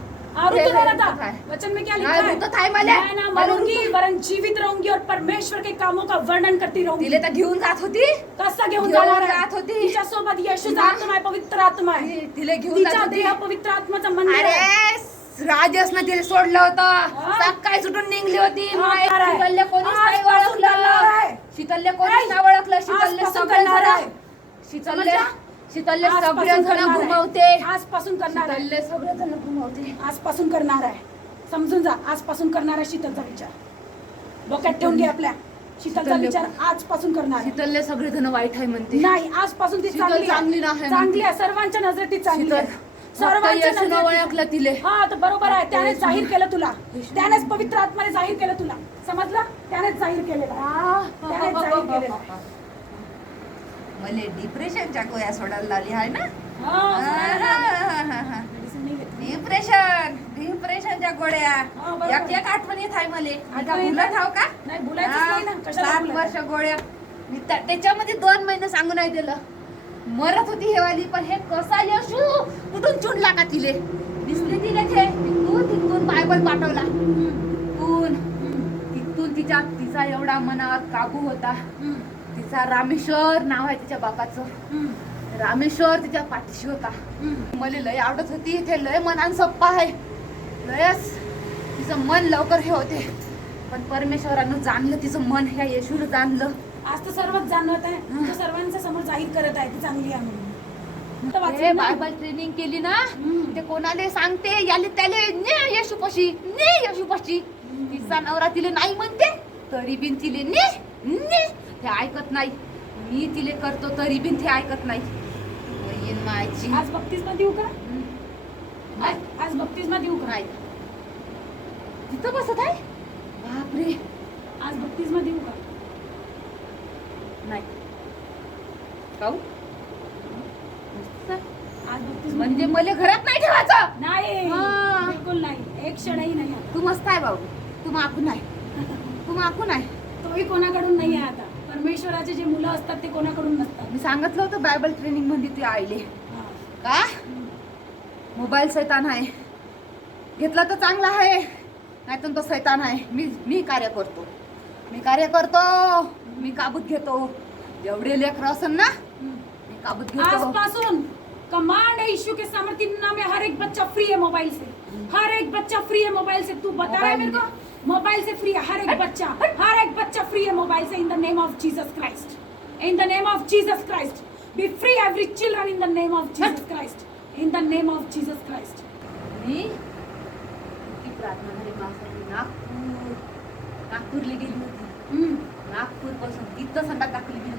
वचन में क्या लिखा है? मैं ना मरूंगी वरन जीवित रहूंगी और परमेश्वर के कामों का वर्णन करती रहूंगी. तिले तर घेऊन जात होती. कसं घेऊन जाणार आहे? जात होती. तिच्यासोबत येशूचा आत्मा आहे, पवित्र आत्मा आहे. तिले घेऊन तिच्या जात होती. देह पवित्र आत्माचं मंदिर आहे. अरे राजेशनं तिला सोडलं होतं. सकाळी सुटून निघली होती. शीतलले कोणीच नाही ओळखलं. शीतलले सगळे जण घुमवते. आजपासून करणार आहे. शीतलले सगळे जण घुमवते. आजपासून करणार आहे. समजून जा, आजपासून करणार आहे शीतलचा विचार. डोक्यात ठेवून घे आपल्या. शीतलचा विचार आजपासून करणार आहे. शीतलले सगळे जण वाईट आहे म्हणते. नाही, आजपासून ती शीतल चांगली नाही. चांगली आहे. सर्वांच्या नजरेत ती चांगली आहे. सर्वांच्या नजरेत ओळखलं तिले. हा तर बरोबर आहे. त्याने जाहीर केलं तुला. त्यानेच पवित्र आत्माने जाहीर केलं तुला. समजलं? त्यानेच जाहीर केलेलं आहे. त्यानेच जाहीर केलेलं आहे. मला डिप्रेशनच्या गोळ्या सोडायला लावली आहे ना. डिप्रेशनच्या गोळ्या एक आठवण येत आहे मला. भुलत हाव का? नाही, बोलायचंच नाही ना. कशाला 7 बोलायचं? वर्ष गोळ्या मी त्याच्यामध्ये 2 महिने सांगू नाही दिलं. मरत होती हेवाली, पण हे कसा यशू कुठून चुनला का तिले. दिसले तिले ते तिथून बायबल पाठवला. तिथून तिचा एवढा मनावर काबू होता. तिचा रामेश्वर नाव आहे तिच्या बापाचं. रामेश्वर तिच्या पाठीशी होता. मला लय आवडत होती. ते लय मनान सोप्पा आहे. लयच तिचं मन लवकर हे होते. पण परमेश्वरानं जाणलं तिचं मन. ह्या येशूनं जाणलं. आज तर सर्वच जाणवत आहे. तो सर्वांच्या समोर जाहीर करत आहे ती चांगली आहे म्हणून. तर वाचलं हे ना? बायबल ट्रेनिंग केली ना, ते कोणाला सांगते याले त्याले ने येशूपाशी. तिचा नवरा तिले नाही म्हणते, तरी बिन तिले ने ते ऐकत नाही. मी तिले करतो तरी बिन ते ऐकत नाही. मायची आज बप्तिस्मा देऊ का? आज बप्तिस्मा देऊ का? नाही तिथं बसत आहे. बापरे, आज बप्तिस्मा देऊ का? नाही काऊ आज बप्तिस्मा म्हणजे मला घरात नाही ठेवायचं. नाही, हा. बिलकुल नाही. एक क्षणही नाही. तू मस्त आहे बाबू. तू मागून आहे. तोही कोणाकडून नाही आहे. आता परमेश्वराचे जे मुलं असतात ते कोणाकडून नसतात. मी सांगितलं होतं बायबल ट्रेनिंग मध्ये ते आईले हा. का मोबाईल सैतान आहे. घेतला तर चांगला आहे, नाही तर तो सैतान आहे. मी कार्य करतो. मी काबूत घेतो. जेवढे लेकर असेल ना मी काबूत घेतो. आजपासून कमांड है यीशु के सामर्थ्य नाम में हर एक बच्चा फ्री है मोबाइल से. हर एक बच्चा फ्री है मोबाइल से. तू बता रहा है मेरे को? मोबाइल से फ्री है हर एक बच्चा फ्री है मोबाइल से. In the name of Jesus Christ. Be free every children in the name of Jesus Christ. मी ती प्रार्थना झाली माझ्यासाठी नागपूरला गेली होती. नागपूर पासून तिथं संडास टाकली मी.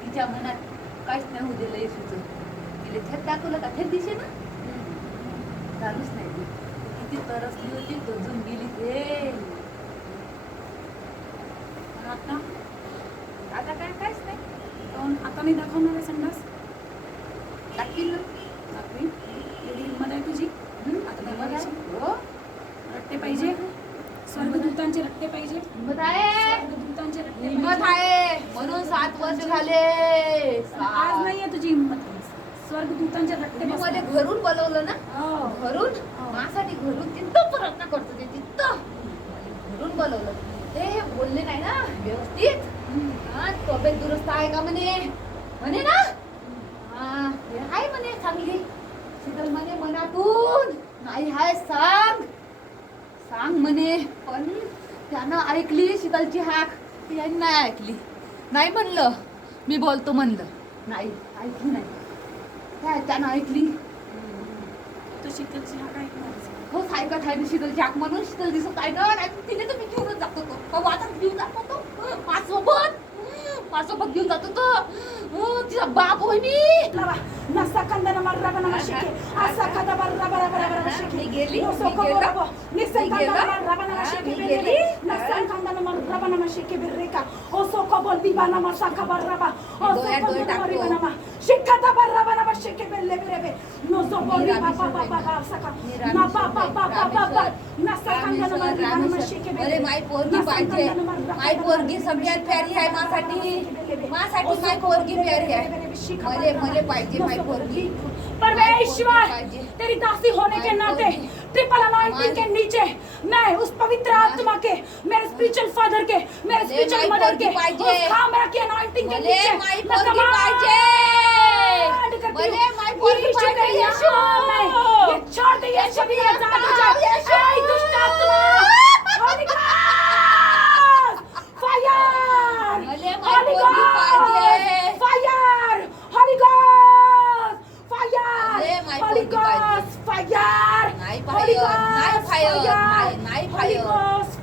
तिच्या मनात काहीच नाही होऊ दिलं येशूचं. तिला थेट दाखवलं का थेट दिसे ना चालूच नाही. ती किती तरसली होती, गजून गेली ते. आता काहीच नाही. आता नाही दाखवणार आहे संडास. टाकील ना. एवढी हिंमत आहे तुझी? आता दाखवायची. हो, रट्टे पाहिजे. स्वर्गदूतांचे रट्टे पाहिजे. हिंमत आहे. स्वर्गदूतांचे रट्टे हिंमत पाहिजे. आहे म्हणून 7 वर्ष झाले. आज नाहीये तुझी हिंमत. स्वर्गदूतांचे रट्टे तुम्ही बसतात. मला घरून बोलवलं ना. हो. घरून माझ्यासाठी घरून तिथं प्रयत्न करतो. ते तिथं मला घरून बोलवलं. ते बोलले नाही ना व्यवस्थित. तब्येत दुरुस्त आहे का म्हणे ना. हे आहे म्हणे चांगली. शीतल म्हणे मनातून नाही हाय सांग म्हणे. पण त्यानं ऐकली शीतलची हाक. यांनी नाही ऐकली. नाही म्हणलं मी बोलतो म्हणलं. नाही ऐकली नाही. त्यानं ऐकली. तो शीतलची हाक ऐकणार. हो सायकल आहे शीतल जॅक म्हणून शीतल दिसत आहे ना नाही तिने तर मी घेऊनच जातो तो आता घेऊन जातो तो माझ्यासोबत घेऊन जातो तो तिचा बाप होय मी Nasa kanda na marraba na mashike. Asa kada barraba barraba mashike. Migueli, No soko Miguela. barabo. Nisa kanda na marraba na mashike. Migueli. Nasa kanda na marraba na mashike birreka. O soko boldi bana masaka barraba. O Doya, soko doya, boldi takto. bana ma. Shikata barraba na mashike belle birebe. No soko boldi ba saka. Na ba. Nasa kanda na marraba na mashike अरे माय पोरगी पाहिजे माय पोरगी सगळ्यात प्यारी आहे माझ्यासाठी माय पोरगी प्यारी आहे मले मले पाहिजे माय पोरगी परमेश्वर तेरी दासी होने के नाते ट्रिपल अनॉइंटिंग के नीचे मैं उस पवित्र आत्मा के मेरे स्पिरिचुअल फादर के मेरे स्पिरिचुअल मदर के उस खामरा की अनॉइंटिंग के मले नीचे माय मैं पोरगी पाहिजे मले माय पोरगी पाहिजे यीशु ये छोड़ दे यीशु भी आजाद हो जा ऐ दुष्ट आत्मा होली गॉड फायर मले माय पोरगी पाहिजे फायर होली गॉड फायर मले माय होली पोरगी पाहिजे गॉड फायर नाही fire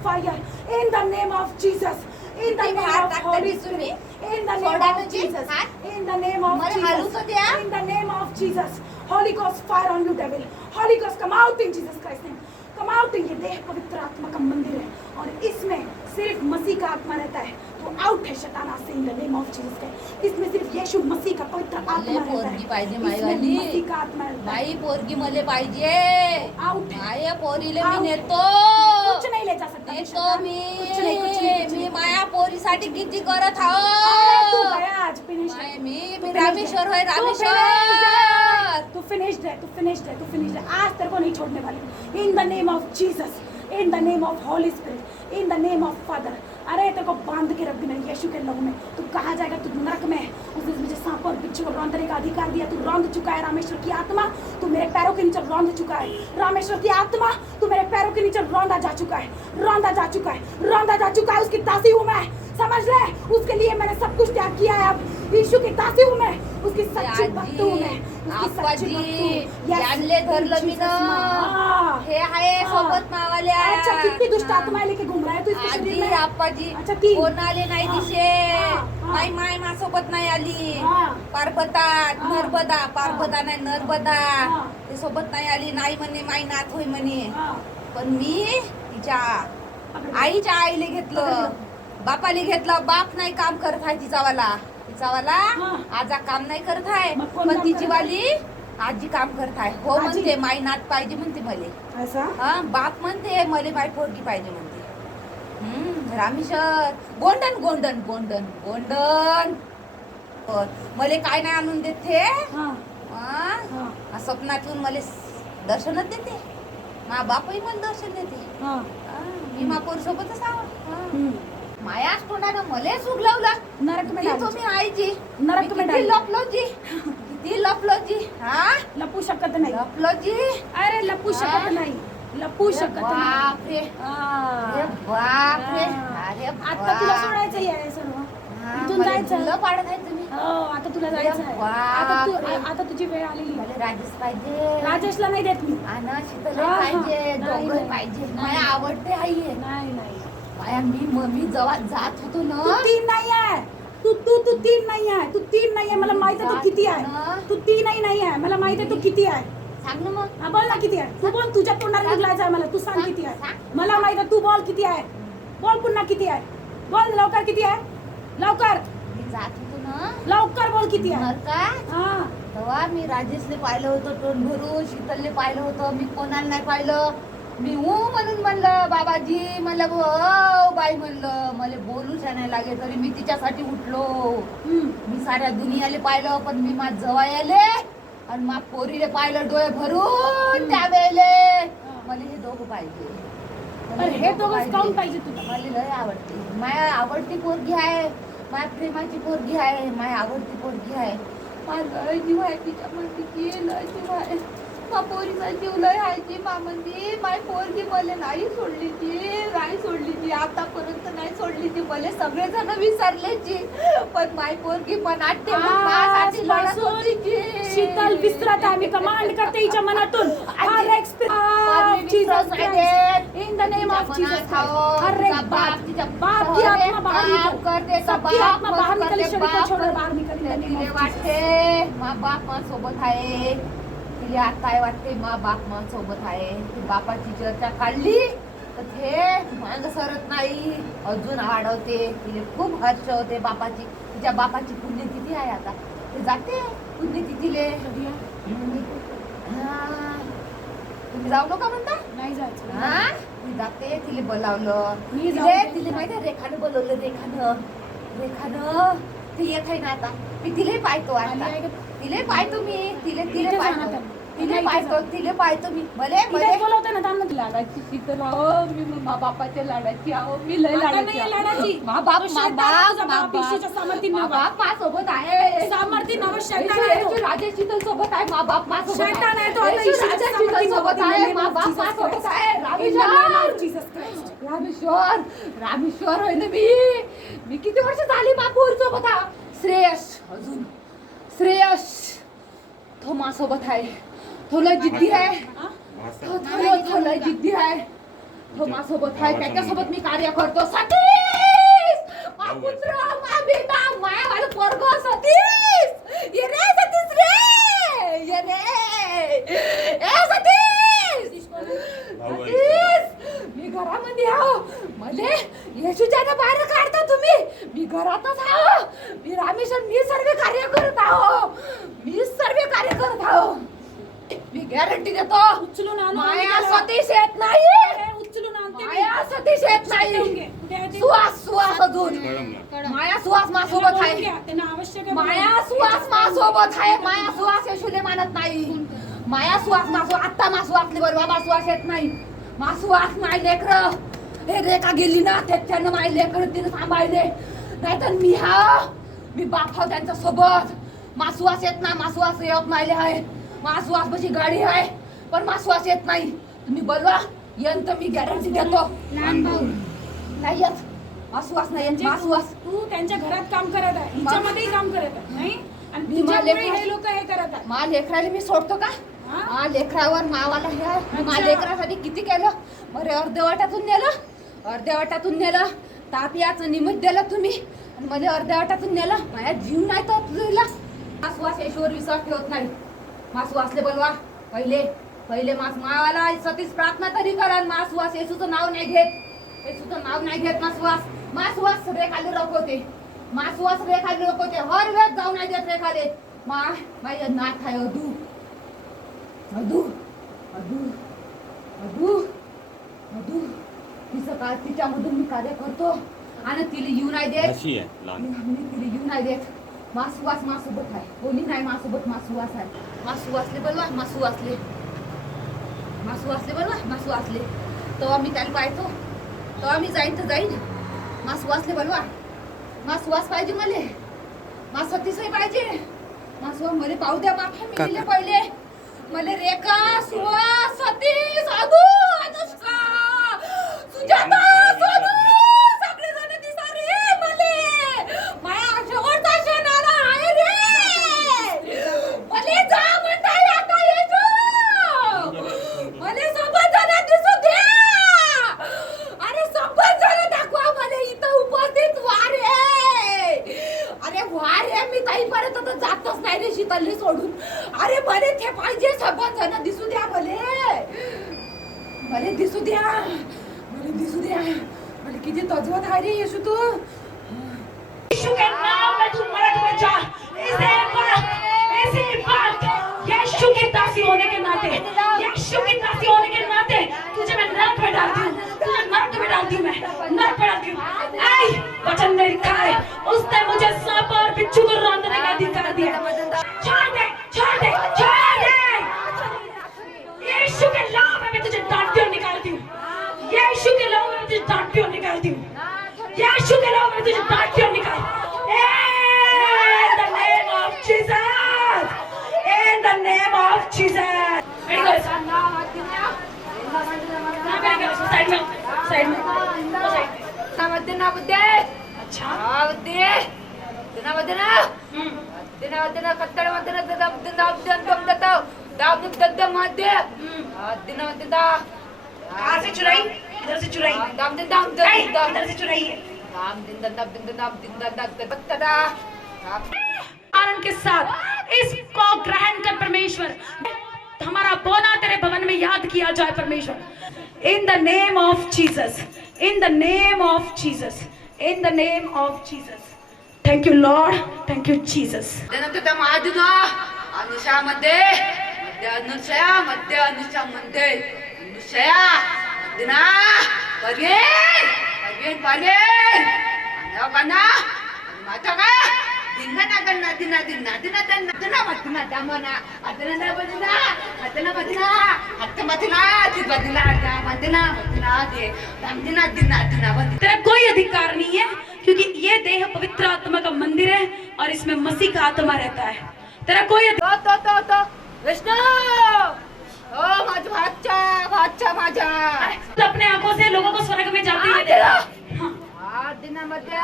fire in the name of Jesus in the किती name भार of टाकते Holy तुम्ही? Spirit in the name soda of म्हणजे Jesus हात? in the name of मला हालू Jesus तर द्या. in the name of Jesus Holy Ghost fire on you devil Holy Ghost come out in Jesus Christ name come out in ये देह पवित्र आत्मा का मंदिर है और इसमें सिर्फ मसीह का आत्मा रहता है तो आउट है शैतान से in the name of Jesus Christ इसमें सिर्फ यीशु मसीह का पवित्र आत्मा मले रहता पोरगी है पाहिजे इसमें मायवाली मसीह का आत्मा रहता है माई पोरगी मले पाहिजे आउट है माया पोरीले मी आउट. नेतो कुछ नहीं ले जा सकता नेतो शैतान. मी कुछ नहीं, कुछ नहीं, कुछ मी नहीं. माया पोरीसाठी किती करत अरे तू आहो गया आज फिनिश माय मी तू रामेश्वर होय finished रामेश्वर तू फिनिश्ड है आज तेरे को नहीं छोड़ने वाली in the name of Jesus in the name of holy spirit in the name of father अरे तेरे को बांध के रख देना यीशु के लहू में तू कहाँ जाएगा तू नरक में उसने मुझे सांप और बिच्छू को रौंदने का अधिकार दिया तू रौंद चुका है रामेश्वर की आत्मा तू मेरे पैरों के नीचे रौंद चुका है रामेश्वर की आत्मा तू मेरे पैरों के नीचे रौंदा जा चुका है उसकी दासी हूँ मैं समझ ले उसके लिए मैंने सब कुछ त्याग किया है अब यीशु की दासी हूँ मैं उसकी सच्ची भक्त हूँ मैं उसकी सच्ची भक्त हूँ जानले धरलं मी ना हे आहे सोबत मावाल्या अच्छा कितनी दुष्ट आत्माएं लेके घूम रहा है तू इसके शरीर आधी में आप्पाजी अच्छा, तीन. कोण आले नाही हा. दिशे हा. माई माय माझ्यासोबत नाही आली हा. पार्वता हा. पार्वता नाही नर्मदा हा. ते सोबत नाही आली नाही म्हणे माई नाथ होय म्हणे हाँ, पण मी तिच्या पकड़. आईच्या आईले घेतलं बापाले घेतलं बाप नाही काम करत आहे तिचावाला हा. आजा काम नाही करत आहे मग कोण पण काम तिची करत वाली आजी काम करत आहे हो आजी? म्हणते माई नाथ पाहिजे म्हणते मले ऐसा हा बाप म्हणते मले माई पोरगी पाहिजे म्हणते रामेश्वर गोंडन मले काय नाही आणून देते हाँ हा? स्वप्नातून मले दर्शनच देते मा बापही मला दर्शन देते हाँ हा, मी मा पोर सोबतच आहो हा. हम्म. मायाच तोंडानं मले सुग लावला नरक में ती डाल तुम्ही आईची नरक में डाल किती लपलोजी हा लपू शकत नाही लपलोजी अरे लपू शकत नाही लपू शकत नाही बापरे हाँ. अरे बापरे हाँ. अरे आता तुला सोडायचं आहे सर्व इथून जायचं. तुला पाडत आहे तुम्ही हो आता तुला जायचं आहे बापरे. आता तुझी वेळ आलेली आहे. मला राजेश पाहिजे राजेशला नाही देत मी आना शीतल हा, हा. पाहिजे नाही, दोघं नाही. पाहिजे नाही. मला आवडते आई नाही नाही माया मी जेव्हा जात होतो तू ना तीन नाही आहे तू तीन नाही आहे मला माहित आहे तू किती आहे तू तीनही नाही आहे मला माहित आहे तू किती आहे सांग ना मग हा बोल ना किती आहे तू बोल तुझ्या तोंडाने निघायचं आहे मला तू सांग किती आहे सांग. मला माहित आहे तू बोल किती आहे बोल पुन्हा किती आहे बोल लवकर किती आहे लवकर मी जात होतो ना लवकर बोल किती आहे नरकात हा तेव्हा मी राजेशले पाहिलं होतं तोंड भरून शीतलले पाहिलं होतं मी कोणाला नाही पाहिलं मी म्हणून म्हणलं बाबाजी मला बाई म्हणलं मला बोलूच नाही लागे तरी मी तिच्यासाठी उठलो हम्म. मी साऱ्या दुनियाले पाहिलं पण मी माझ जवळ आले आणि मा पोरीले पाहिलं डोळे भरून त्यावेळेले मला हे दोघं पाहिजे मला अरे हे दोघं पाहिजे. काऊन पाहिजे तुला मला लय आवडते माझ्या आवडती पोरगी आहे माझ्या प्रेमाची पोरगी आहे माझ्या आवडती पोरगी आहे माझा लय जीव आहे तिच्या म्हणती लय जीव आहे मा पोरीचा जीव लय आहे ती मा म्हणती माय पोरगी मला नाही सोडली ती आतापर्यंत नाही सोडली ती मला सगळेजण विसरले ती पण माय पोरगी मनात ठेवून माझ्यासाठी लढत होती ती शीतल विसरत आहे. मी कमांड करते हिच्या मनातून. हर एक Jesus in the name of Jesus हर एक बाप की आत्मा बाहर निकल. सबकी आत्मा बाहर निकल. शरीर को छोड़ बाहर निकल. इन द नेम तिले ऑफ वाटते मा बाप मा सोबत आहे. तिले आता काय वाटते मा बाप मा सोबत आहे. ती बापाची चर्चा काढली तर ते मांग सरत नाही, अजून वाढवते. तिले खूप हर्ष होते बापाची. तिच्या बापाची पुण्यतिथी आहे आता. ते जाते पुण्यतिथीले. तुम्ही जाऊ नका म्हणता. नाही जायचं. हा ती जाते. तिले बोलावलं. मी तिले माहिती आहे रेखानं बोलवलं. रेखानं ती येत आहे ना आता. मी तिले पाहतो आता. तिले पाहतो मी. तिले इथे पाहतो. जाणार. तिले पाहतो मी. भले इथे बोलवते ना त्यांना. लाडाची शीतल आहो मी मा बापाच्या लाडाची आहो. मी लय आता लाडाची नाही आहो. लाडाची. मा बाप पिशीच्या सामर्थ्य मा बाप मा सोबत आहे. सामर्थ्य नव शैतान आहे तो. राजा शीतल सोबत आहे. मा बाप मा सोबत शैतान आहे तो. आता येशू येशूच्या राजा शीतल सामर्थ्य सोबत आहे. मा बाप मा सोबत आहे. रामेश्वर होय ना मी किती वर्ष झाली मा पोर सोबत आहे. श्रेयस तो मा सोबत आहे. तो लय जिद्दी आहे. तो लय जिद्दी आहे. तो मा सोबत आहे. त्याच्यासोबत मी कार्य करतो. सतीश मा पुत्र मा बेटा माया वाला पोरगो सतीश. ये रे सतीश रे. ये रे ए सतीश. मी घरामध्ये आहो. मले येशूच्या बाहेर काढता तुम्ही. मी घरातच आहो. मी रामेश्वर मी सर्व कार्य करत आहो. मी गॅरंटी देतो. उचलून आणू. माया सतीश येत नाही. उचलून आणते. माया सतीश येत नाही. सुवास अजून. माया सुवास मा सोबत आहे. त्यांना आवश्यक आहे. माया सुवास मा सोबत आहे. माया सुवास येशूले मानत नाही. माया सुवास मा आत्ता मा सुवासली बरोबर मा सुवास येत नाही. मा सुवास माय लेकर हे रेखा गेली ना त्याच्यानं माय लेकर तिने सांभाळले. नाहीतर मी बाप हाव त्यांच्या सोबत. मा सुवास येत नाही. मा सुवास येत नाही आहे. मा सुवास बशी गाडी आहे पण मा सुवास येत नाही. तुम्ही बोलवा यंत मी गॅरंटी देतो. लहान भाऊ नाही येत. मा सुवास नाही येत. मा सुवास तू त्यांच्या घरात काम करत आहे. हिच्यामध्येही काम करत आहे नाही. आणि मी तुझ्यामुळे हे लोक हे करत आहे. मा लेकराला मी सोडतो का. हा? मा लेकरावर मावाला हे आहे. मा अच्छा. लेकरासाठी किती केलं. मरे अर्ध्या वाटातून नेलं. ताप याचं निमित्त दिलं तुम्ही आणि मला अर्ध्या वाटातून नेलं. माझ्या जीव नाही तर तुला मासवास येशूवर विश्वास ठेवत नाही. मासवासले बोलवा. पहिले मावाला सतीश प्रार्थना तरी करा. मासवास येशूचं नाव नाही घेत. मासवास रेखाले रोखवते. हर वेळ जाऊ नाही देत रेखाले. माझ्या नाथ आहे अदू ती सकाळ तिच्यामधून मी कार्य करतो आणि तिला येऊ नाही देत. अशी आहे लहान. मी तिला येऊ नाही देत. मासुवास मासोबत आहे. कोणी नाही मासोबत. मासुवास आहे. मासुवासले बोलवा. मासुवासले तेव्हा मी त्याला पाहतो. तेव्हा मी जाईन. मासुवासले बोलवा. मासुवास पाहिजे मले. मा सतीशही पाहिजे. मासुवा मले पाहू द्या. मा फॅमिलीले पहिले मले रेखा सुवास सतीश अदू अनुष्का सुजाता सोनू सगळे जण दिसारे मले. माया शेवटचा क्षण आला आहे रे. मले जा म्हणताय आता येतो. मले सोबत जण दिसू द्या. अरे सोबत जण दाखवा मले इथं उपस्थित वारे मी ताईपर्यंत तर जातच नाही रे शीतलने सोडून. अरे बरे ते पाहिजे. सोबत जण दिसू द्या मले दिसू द्या. मला किती तजवत आहे रे येशू तू. यीशु के नाम में तू मरद में जा. इसी बात यीशु की दासी होने के नाते तुझे मैं नरक में डालती हूँ. ऐ वचन में लिखा है उसने मुझे सांप और बिच्छू को रौंदने का अधिकार दिया. छोड़ दे. यीशु के नाम में मैं तुझे डांटती और निकालती हूँ. यीशु के नाम में तुझे डांटती और निकालती हूँ. In the name of Jesus. Very good. Side में. नावद्दे अच्छा. नावद्दे. दिना दिना कत्तड़ मदना दम दिना दम दता दाब दम मध्य दिना दिना कहाँ से चुराई? इधर से चुराई। दाम दिन दाम दाम इधर से चुराई है। दाम दिन दाम तदा आनंद के साथ इसको ग्रहण कर परमेश्वर। हमारा बोना तेरे भवन में याद किया जाए परमेश्वर। In the name of Jesus, in the name of Jesus, in the name of Jesus. Thank you Lord, thank you Jesus. दिना तदा मादुना अनुषा मध्ये मध्य अनुषा मध्ये अनुषया दिना परवीन माता का दिना ना दिना दिना दिना दिना दिना मतना दामना अदना बदना अदना बदना अत्त मतना ति बदला मदना मदना दे दिना दिना दिना बदना। तेरा कोई अधिकार नहीं है, क्योंकि ये देह पवित्र आत्मा का मंदिर है और इसमें मसीह का आत्मा रहता है। तेरा कोई तो विष्णु ओ भाचा माझा अपने आंखों से लोगों को स्वर्ग में जाते हुए देखा। हाँ। दिना मध्य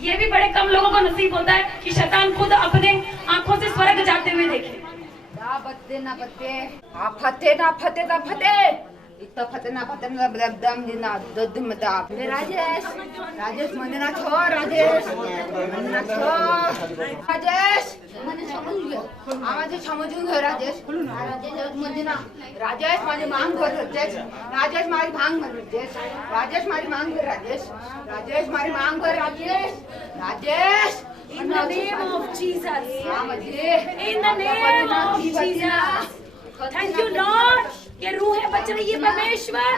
ये भी बड़े कम लोगों को नसीब होता है कि शैतान खुद अपने आंखों से स्वर्ग जाते हुए देखे। ना बत्ते ना फते ना फते इतना फते ना दम दिना दम मदा राजेश मंदना छो राजेश मंदना छो राजेश मने समजून घे राजेश मंदना राजेश माझी मांग कर राजेश मारी मांग कर राजेश मारी मांग कर राजेश मारी मांग कर Rajesh In the name of Jesus. In In the name of Jesus. Thank you Lord. ये रूहें बच रही है परमेश्वर,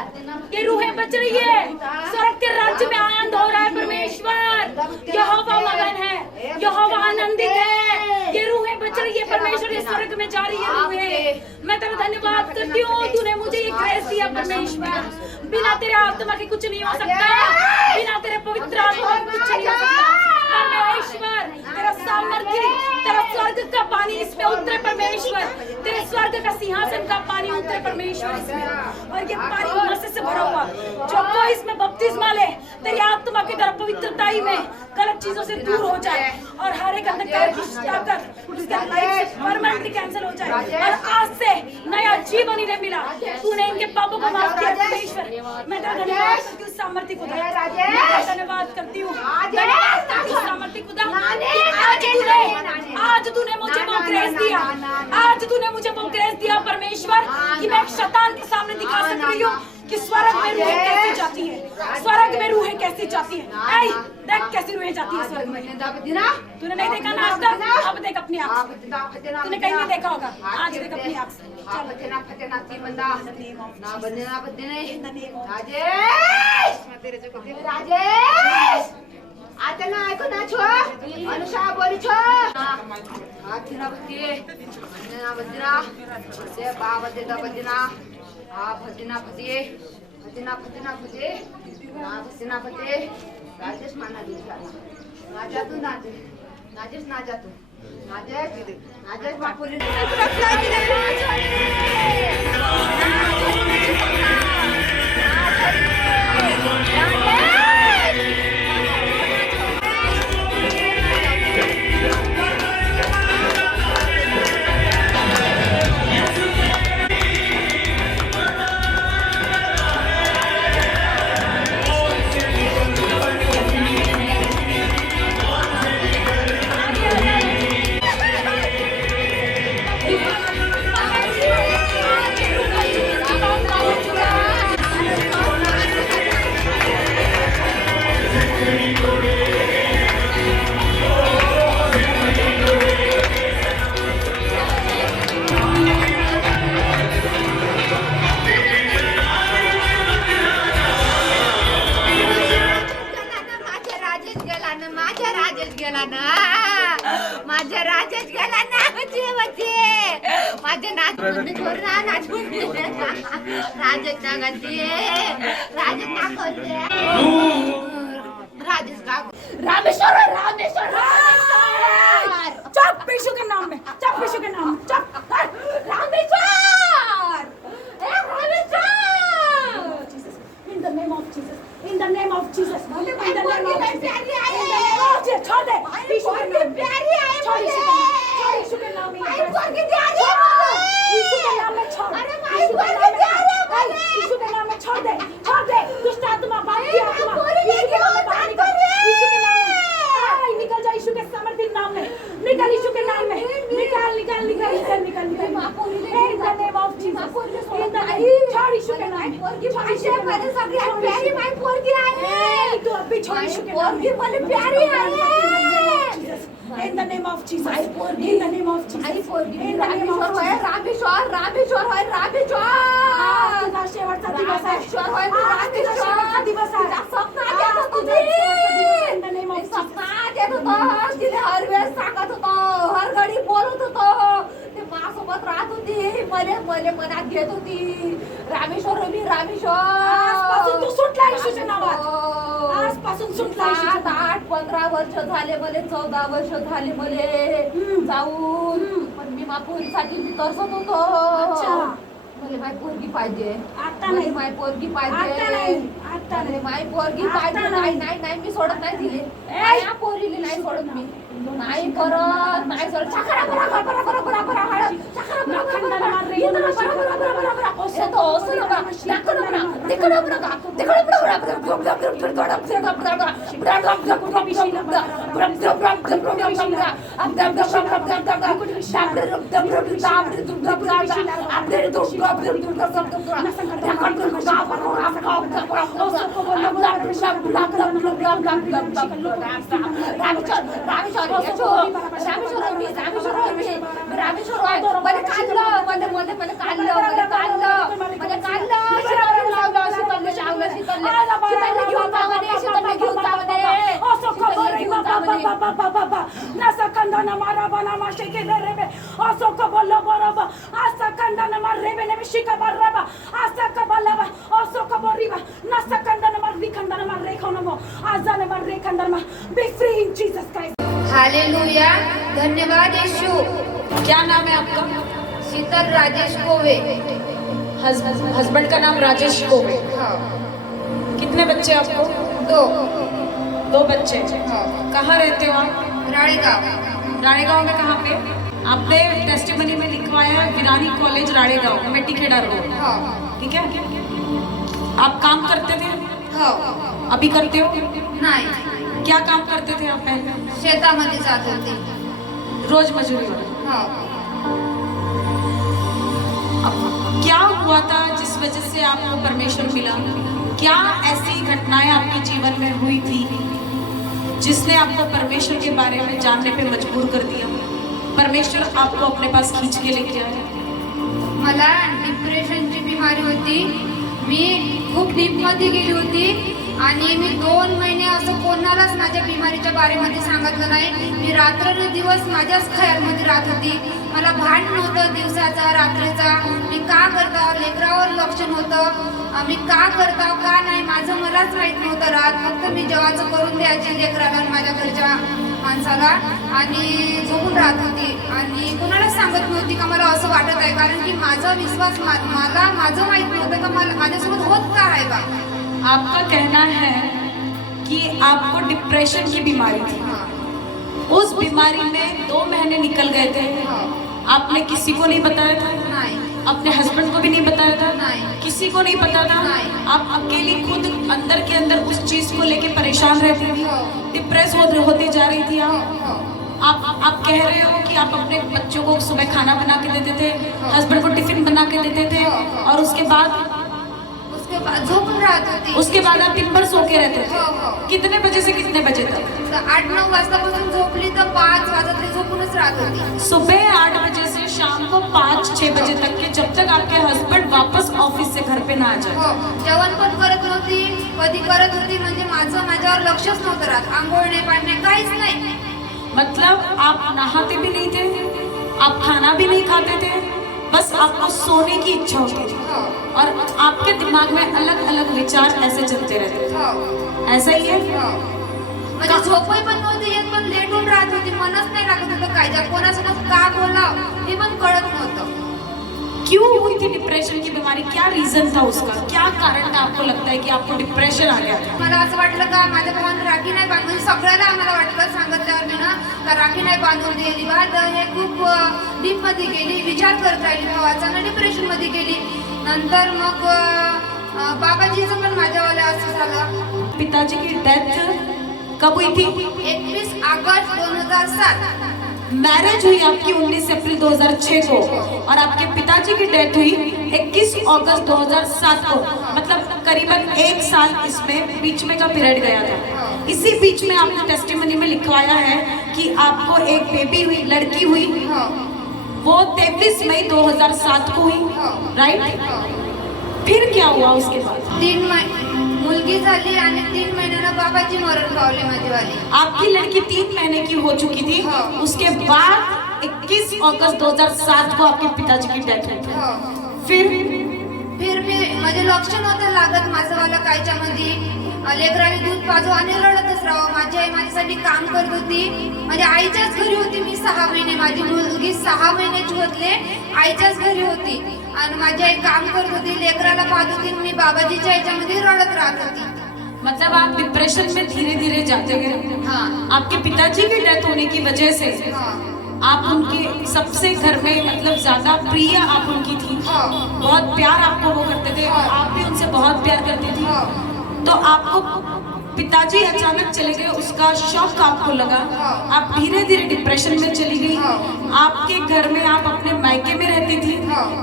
ये रूहें बच रही है। स्वर्ग के राज्य में आनंद हो रहा है परमेश्वर। यहोवा मगन है, यहोवा आनंदित है। ये रूहें बच रही है परमेश्वर, ये स्वर्ग में जा रही है रूहें। मैं तेरा धन्यवाद करती हूँ, तूने मुझे ये ग्रेस दिया परमेश्वर। बिना तेरे आत्मा के कुछ नहीं हो सकता, बिना तेरे पवित्र आत्मा के कुछ नहीं हो सकता। परमेश्वर तेरा सामर्थ्य, तेरा स्वर्ग का पानी इस पे उतरे परमेश्वर, तेरे स्वर्ग का सिंहासन का पानी उतरे परमेश्वर इसमें। और ये पानी मसीह से भरा हुआ, जो कोई इसमें बपतिस्मा ले, तेरी आत्मा की तरफ पवित्रताई में गलत चीजों से दूर हो जाए और हर एक अंधकार की ताकत उसके लाइफ से परमानेंटली कैंसिल हो जाए और आज से नया जीवन इन्हें मिला। तूने इनके पापों को माफ किया परमेश्वर। मैं तेरा धन्यवाद करती हूँ सामर्थ्य खुदा, मैं धन्यवाद करती हूँ सामर्थ्य खुदा। आज तूने मुझे वो ग्रेस दिया, आज तूने मुझे वो ग्रेस दिया परमेश्वर कि मैं शैतान के सामने दिखा सक रही हूँ कि स्वर्ग में रूहें कैसी जाती है, स्वर्ग में रूहें कैसी जाती है। ऐ देख कैसी रूहें जाती है स्वर्ग में। तूने नहीं देखा ना आज तक, अब देख अपनी आँख से। तूने कहीं नहीं देखा होगा, आज देख अपनी आँख से। राजेश आता ना ऐको ना छो अनुषा बोली छो आथिना बत्ती ना बद्रा से बाबा दे दा बजना आ भजना भजे भजना भजना भजे ना भजना भजे राजेश माना दिखा ना जा तू ना राजेश ना जा तू राजेश बापुली माझ्या राजेश गेला ना माझ्या नाच राजेश ना गती राजेश ना खोलते राजेश का रामेश्वर चुप यीशु के नाम में, चुप यीशु के नाम में, चुप Rameshwar in the name of Jesus, in the name of Jesus, in the name of Jesus, छोड़ दे यीशु के नाम में, छोड़ यीशु के नाम में। माय पोरगी पाहिजे मला सगळ्यात प्यारी माय पोरगी आहे तू अभी छोड़ माय चुके पोरगी मला प्यारी आहे In the name of Jesus. माय पोरगी In the name of Jesus. माय पोरगी In the name of Rameshwar Jesus. होय रामेश्वर आज तुझा शेवटचा दिवस आहे. रामेश्वर होय आज तुझा शेवटचा दिवस आहे. तुझा सपना आज येत होतं तुझा शेवटचा दिवस आहे. In the name of ते Jesus. सपनात येत होतं तिने हर वेळेस सांगत होतो हर घडी बोलत होतो ते माझ्यासोबत राहत होती मले मनात घेत होती रामेश्वर आजपासून तू सुटला येशूच्या नावात. आजपासून सुटला येशूच्या 7-8-15 वर्ष झाले मले 14 वर्ष झाले मले जाऊन पण मी मा पोरीसाठी मी तरसत होतो अच्छा. मले माय पोरगी पाहिजे आता मले नाही. माय पोरगी आता पाहिजे नाही. आता मले नाही. माय पोरगी आता पाहिजे नाही. नाही मी सोडत नाही दिले या पोरीले नाही सोडत मी नाही करत नाही सोडत चकरा बरा हळद चकरा बरा बरा Be free in Jesus Christ. Hallelujah धन्यवाद यीशु क्या नाम है आपका? शीतल राजेश कोवे हस्बैंड का नाम राजेश कोवे। हाँ कितने बच्चे आपको? 2 बच्चे। हाँ कहाँ रहते हो आप? राणीगांव राणेगांव में कहाँ पे? आपने टेस्टिमनी में लिखवाया है विरानी कॉलेज राणेगांव में टिकेडा रोड। हाँ ठीक है। आप काम करते थे? हाँ अभी करते हो? नाही क्या काम करते थे आप पहले? शेतामध्ये जात होते रोज मजूरी। हाँ क्या हुआ था जिस वजह से आपको परमेश्वर मिला? क्या ऐसी घटनाएं आपके जीवन में हुई थी जिसने आपको परमेश्वर के बारे में जानने पे मजबूर कर दिया? परमेश्वर आपको अपने पास खींच के लेके आया। मला डिप्रेशनची बिमारी होती मी खूप डीपमध्ये गेली होती आणि मी 2 महिने असं कोणालाच माझ्या बिमारीच्या बारेमध्ये सांगितलं नाही मी रात्रंदिवस माझ्याच खयालमध्ये राहत होती मला भान नव्हतं दिवसाचा रात्रीचा मी का करता लेकरावर लक्ष नव्हतं मी का करता का नाही माझं मलाच माहीत नव्हतं राहत फक्त मी जेवाचं करून द्यायची लेकराला आणि माझ्या घरच्या माणसाला आणि झोपून राहत होती आणि कुणालाच सांगत नव्हती का मला असं वाटत आहे कारण की माझा विश्वास मला माझं माहीत नव्हतं का मला माझ्यासोबत होत का आहे बा आपका कहना है कि आपको डिप्रेशन की बीमारी थी। उस बीमारी में 2 महीने निकल गए थे। आपने किसी को नहीं बताया था? नाही अपने हस्बैंड को भी नहीं बताया था? नहीं। किसी को नहीं पता था? नहीं। आप अकेली खुद अंदर के अंदर उस चीज को लेके परेशान रहती थी, डिप्रेस होती जा रही थी आप कह रहे हो कि आप अपने बच्चों को सुबह खाना बना के देते थे, हस्बैंड को टिफिन बना के देते थे और उसके बाद झोपून राहत होती उसके बाद आप दिन भर सो के रहते थे। हो। कितने बजे से कितने बजे तक? 8-9 वाजतापासून झोपली तर 5 वाजता झोपूनच राहत होती सुबह 8 बजे से शाम को 5-6 बजे तक के जब तक आपके हस्बैंड वापस ऑफिस से घर पे ना आ जाए। हो जेवण पण करत नव्हती कधी करत होती म्हणजे माझ्यावर लक्षच नव्हतं राहत आंघोळ नाही पाणी नाही काहीच नाही मतलब आप नहाते भी नहीं थे, आप खाना भी नहीं खाते थे, बस आपको सोने की इच्छा होती थी और आपके दिमाग में अलग अलग विचार ऐसे चलते रहते थे। ऐसा ही है? म्हणजे झोपही पण नव्हती येत पण लेट होऊन राहत होती मनच नाही लागत होतं काय ज्या कोणासोबत का बोलाव हे पण कळत नव्हतं क्यों हुई थी डिप्रेशन की बीमारी? क्या रीजन था उसका? क्या कारण था आपको लगता है कि आपको डिप्रेशन आ गया था? मला असं वाटलं का माझ्या भावानं राखी नाही बांधून सगळ्याला आम्हाला वाटलं सांगितल्यावर मी ना का राखी नाही बांधून दिली बा तर हे खूप डीप मध्ये गेली विचार करत राहिली भावाचा ना डिप्रेशन मध्ये गेली नंतर मग बाबाजीचं पण माझ्यावाला असं झालं पिताजी की डेथ कब हुई थी? 21 ऑगस्ट 2007 मैरिज हुई आपकी 19 अप्रैल 2006 को और आपके पिताजी की डेथ हुई 21 अगस्त 2007 को, मतलब करीबन 1 साल इसमें बीच में का पीरियड गया था। इसी बीच में आपने टेस्टिमनी में लिखवाया है कि आपको एक बेबी हुई, लड़की हुई, वो 23 मई 2007 को हुई, राइट? फिर क्या हुआ उसके बाद? मुलगी झाली आणि 3 महिन्यानं बाबाची मरण पावले माझीवाली। आपकी लड़की 3 महीने की हो चुकी थी, उसके बाद 21 अगस्त 2007 को आपके पिताजी की डेथ हुई थी। फिर मी माझे लक्ष नव्हतं लागत माझंवाला कायच्यामध्ये, लेकराने दूध पाजो आणि रडतच राहावं। माझी आई माझ्यासाठी काम करत होती, म्हणजे आईच्याच घरी होती मी 6 महिने, माझी मुलगी 6 महिन्याची होतले आईच्याच घरी होती आणि माझी आई काम करत होती, लेकराला पाहत होती, मी बाबाजीच्या याच्यामध्ये रडत राहत होती। मतलब आप डिप्रेशन में धीरे धीरे जाते गए। हाँ। आपके पिताजी की डेथ होने की वजह से आप उनके सबसे घर में मतलब ज्यादा प्रिय आप उनकी थी, बहुत प्यार आपको वो करते थे और आप भी उनसे बहुत प्यार करती थी। तो आपको पिताजी अचानक चले गए, उसका शौक आपको लगा, आप धीरे धीरे डिप्रेशन में चली गई। आपके घर में आप अपने मायके में रहती थी,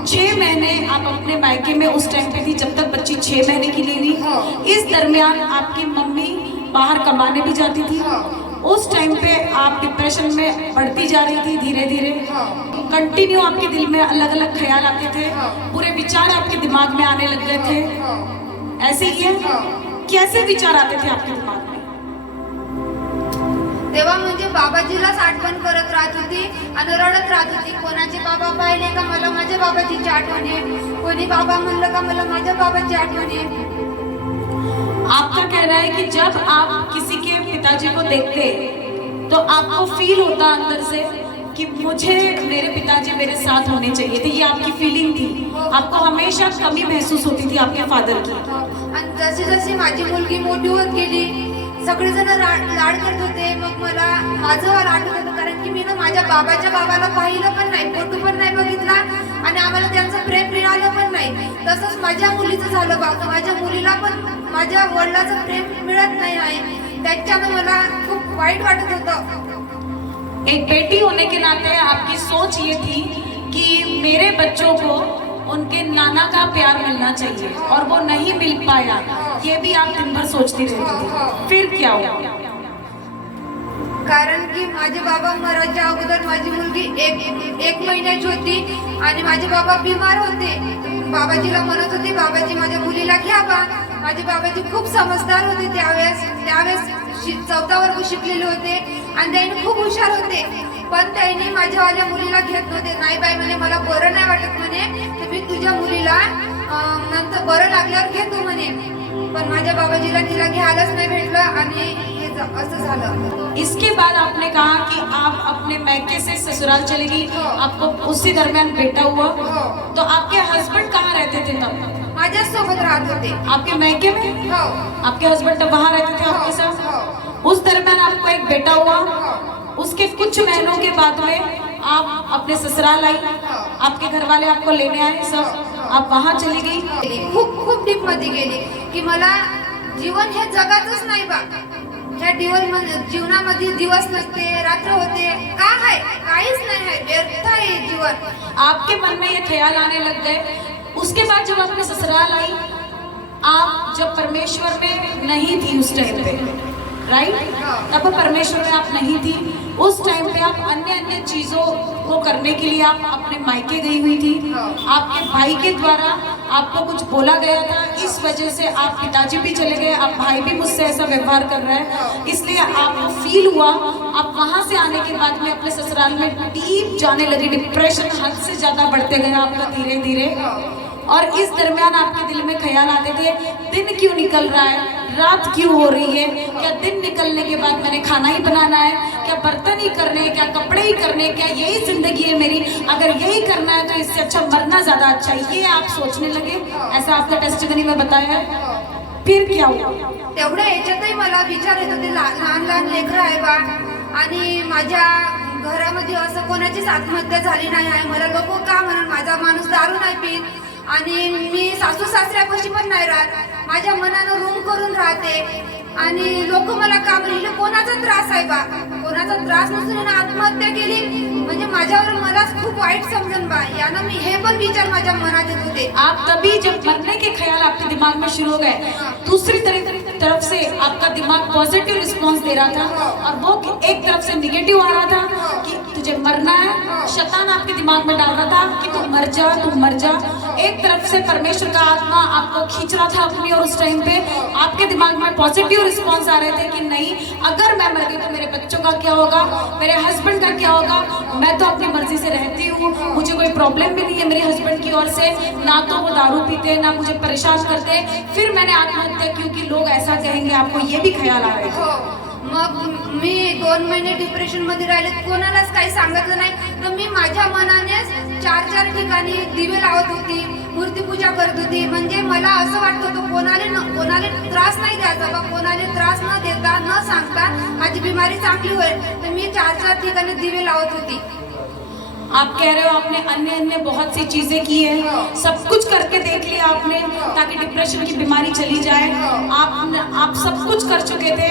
6 महीने आप अपने मायके में उस टाइम पे थी जब तक बच्ची 6 महीने की नहीं हुई। इस दरमियान आपकी मम्मी बाहर कमाने भी जाती थी। उस टाइम पे आप डिप्रेशन में बढ़ती जा रही थी धीरे धीरे, कंटिन्यू आपके दिल में अलग अलग ख्याल आते थे, पूरे विचार आपके दिमाग में आने लग गए थे, ऐसे ही है? कैसे विचार आते थे आपके दिमाग में? तेव्हा म्हणजे बाबाजीलाच आठवण करत राहत होती आणि रडत राहत होती। कोणाचे बाबा पाहिले का मला माझ्या बाबाजीची आठवण आहे, कोणी बाबा म्हणलं का मला माझ्या बाबाची आठवण आहे। आपका कहना है कि जब आप किसी के पिताजी को देखते तो आपको फील होता अंदर से कि मुझे मेरे पिताजी मेरे साथ होने चाहिए थे, ये आपकी फीलिंग थी? आपको हमेशा कमी महसूस होती थी आपके फादर की? आणि जशी जशी माझी मुलगी मोठी होत गेली, सगळेजण लाड करत होते, मग मला माझं आठवत होतं, कारण की मी ना माझ्या बाबाच्या बाबाला पाहिलं पण नाही, फोटो पण नाही बघितला आणि आम्हाला त्यांचं प्रेम मिळालं पण नाही। तसंच माझ्या मुलीचं झालं बघ, माझ्या मुलीला पण माझ्या वडिलांचं प्रेम मिळत नाही आहे, त्याच्यानं मला खूप वाईट वाटत होतं। एक बेटी होने के नाते आपकी सोच ये थी कि मेरे बच्चों को उनके नाना का प्यार मिलना चाहिए और वो नहीं मिल पाया, ये भी आप दिन भर सोचती रहती थी। फिर क्या हुआ? कारण की माझे बाबा मरायच्या अगोदर माझी मुलगी एक महिन्याची होती आणि माझे बाबा बिमार होते। बाबाजीला म्हणत होते, बाबाजी माझ्या मुलीला घ्या बा। माझे बाबाजी खूप समजदार होते त्यावेळेस 4th वर्ग शिकलेले होते आणि त्यांनी खूप हुशार होते, पण त्यांनी माझ्यावाल्या मुलीला घेत नव्हते। नाही बाई म्हणे, मला बरं नाही वाटत म्हणे, तर मी तुझ्या मुलीला नंतर बरं लागल्यावर घेतो म्हणे, पण माझ्या बाबाजीला तिला घ्यायलाच नाही भेटलं आणि असं झालं। इसके बाद आपने कहा कि आप अपने मैके से ससुराल चली गई, आपको उसी दरमियान बेटा हुआ, तो आपके हस्बैंड कहाँ रहते थे तब? माझ्या सोबत राहत होते। आपके मैके में? आपके हस्बैंड तब वहाँ रहते थे आपके साथ? उस दरमियान आपको एक बेटा हुआ, उसके कुछ महीनों के बाद में आप अपने ससुराल आई, आपके घर वाले आपको लेने आए, सब आप वहाँ चली गई। खूप डीप मध्ये गेली की मला जीवन हे जगातच नाही बा, ह्या जीवनामध्ये दिवस नसते, रात्र होते, का है काहीच नाही है, व्यर्थ आहे जीवन। आपके मन में ये ख्याल आने लग गए। उसके बाद जब आपने ससुराल आई, आप जब परमेश्वर में नहीं थी उस टाइम पे, राइट? तब परमेश्वर में आप नहीं थी, उस टाइम पे आप अन्य चीजों को करने के लिए आप अपने मायके गई हुई थी। आपके भाई के द्वारा आपको कुछ बोला गया था, इस वजह से आप पिताजी भी चले गए, आप भाई भी मुझसे ऐसा व्यवहार कर रहा है, इसलिए आपको फील हुआ। आप वहां से आने के बाद में अपने ससुराल में डीप जाने लगी, डिप्रेशन हद से ज्यादा बढ़ते गए आपका धीरे धीरे, और इस दरमियान आपके दिल में ख्याल आते थे, दिन क्यों निकल रहा है, रात क्यों हो रही है, क्या दिन निकलने के बाद मैंने खाना ही बनाना है, क्या बर्तन ही करने हैं, क्या कपड़े ही करने हैं, क्या यही जिंदगी है मेरी, अगर यही करना है तो इससे अच्छा मरना ज्यादा अच्छा है, ये आप सोचने लगे, ऐसा आपने टेस्टिमनी में बताया है। फिर क्या हुआ? तेवढ्या याच्यातही मला विचार येत होते, लहान लहान लेकरं आहे बा आणि माझ्या घरामध्ये असं कोणाचीच आत्महत्या झाली नाही आहे, मला लोक का म्हणून, माझा माणूस दारू नाही पीत आणि मी सासू सासऱ्यापाशी पण नाही राहत, माझ्या मनानं रूम करून राहते. आणि लोक मला का म्हणले कोणाचा त्रास आहे बा, कोणाचा त्रास नसून आत्महत्या केली म्हणजे माझ्यावर मलाच खूप वाईट समजन बा. यानं मी हे पण विचार माझ्या मनात येत होते. आप तभी जब मरने के ख्याल आपके दिमाग में शुरू हो गए, दूसरी तरफ से आपका दिमाग पॉजिटिव रिस्पांस दे रहा था और वो एक तरफ से निगेटिव आ रहा था कि तुझे मरना है. शैतान आपके दिमाग में डाल रहा था कि तुम मर जा. एक तरफ से परमेश्वर का आत्मा आपको खींच रहा था अपनी, और उस टाइम पे आपके दिमाग में पॉजिटिव रिस्पांस आ रहे थे कि नहीं, अगर मैं मर गई तो मेरे बच्चों का क्या होगा, मेरे हस्बैंड का क्या होगा. मैं तो अपनी मर्जी से रहती हूँ, मुझे कोई प्रॉब्लम भी नहीं है मेरे हस्बैंड की ओर से, ना तो वो दारू पीते ना मुझे परेशान करते. फिर मैंने आत्महत्या क्योंकि लोग ऐसा कहेंगे, आपको ये भी ख्याल आ रहे थे. मग मी 2 महिने डिप्रेशन मध्ये राहिले, कोणालाच काही सांगितलं नाही. तर मी माझ्या मनानेच 4 ठिकाणी दिवे लावत होती, मूर्तीपूजा करत होती. म्हणजे मला असं वाटत होतं कोणाला त्रास नाही द्यायचा बा, कोणाला त्रास न देता न सांगता माझी बिमारी चांगली होईल. तर मी 4 ठिकाणी दिवे लावत होती. आप कह रहे हो आपने अन्य बहुत सी चीजें की है, सब कुछ करके देख लिया आपने ताकि डिप्रेशन की बीमारी चली जाए. आप सब कुछ कर चुके थे,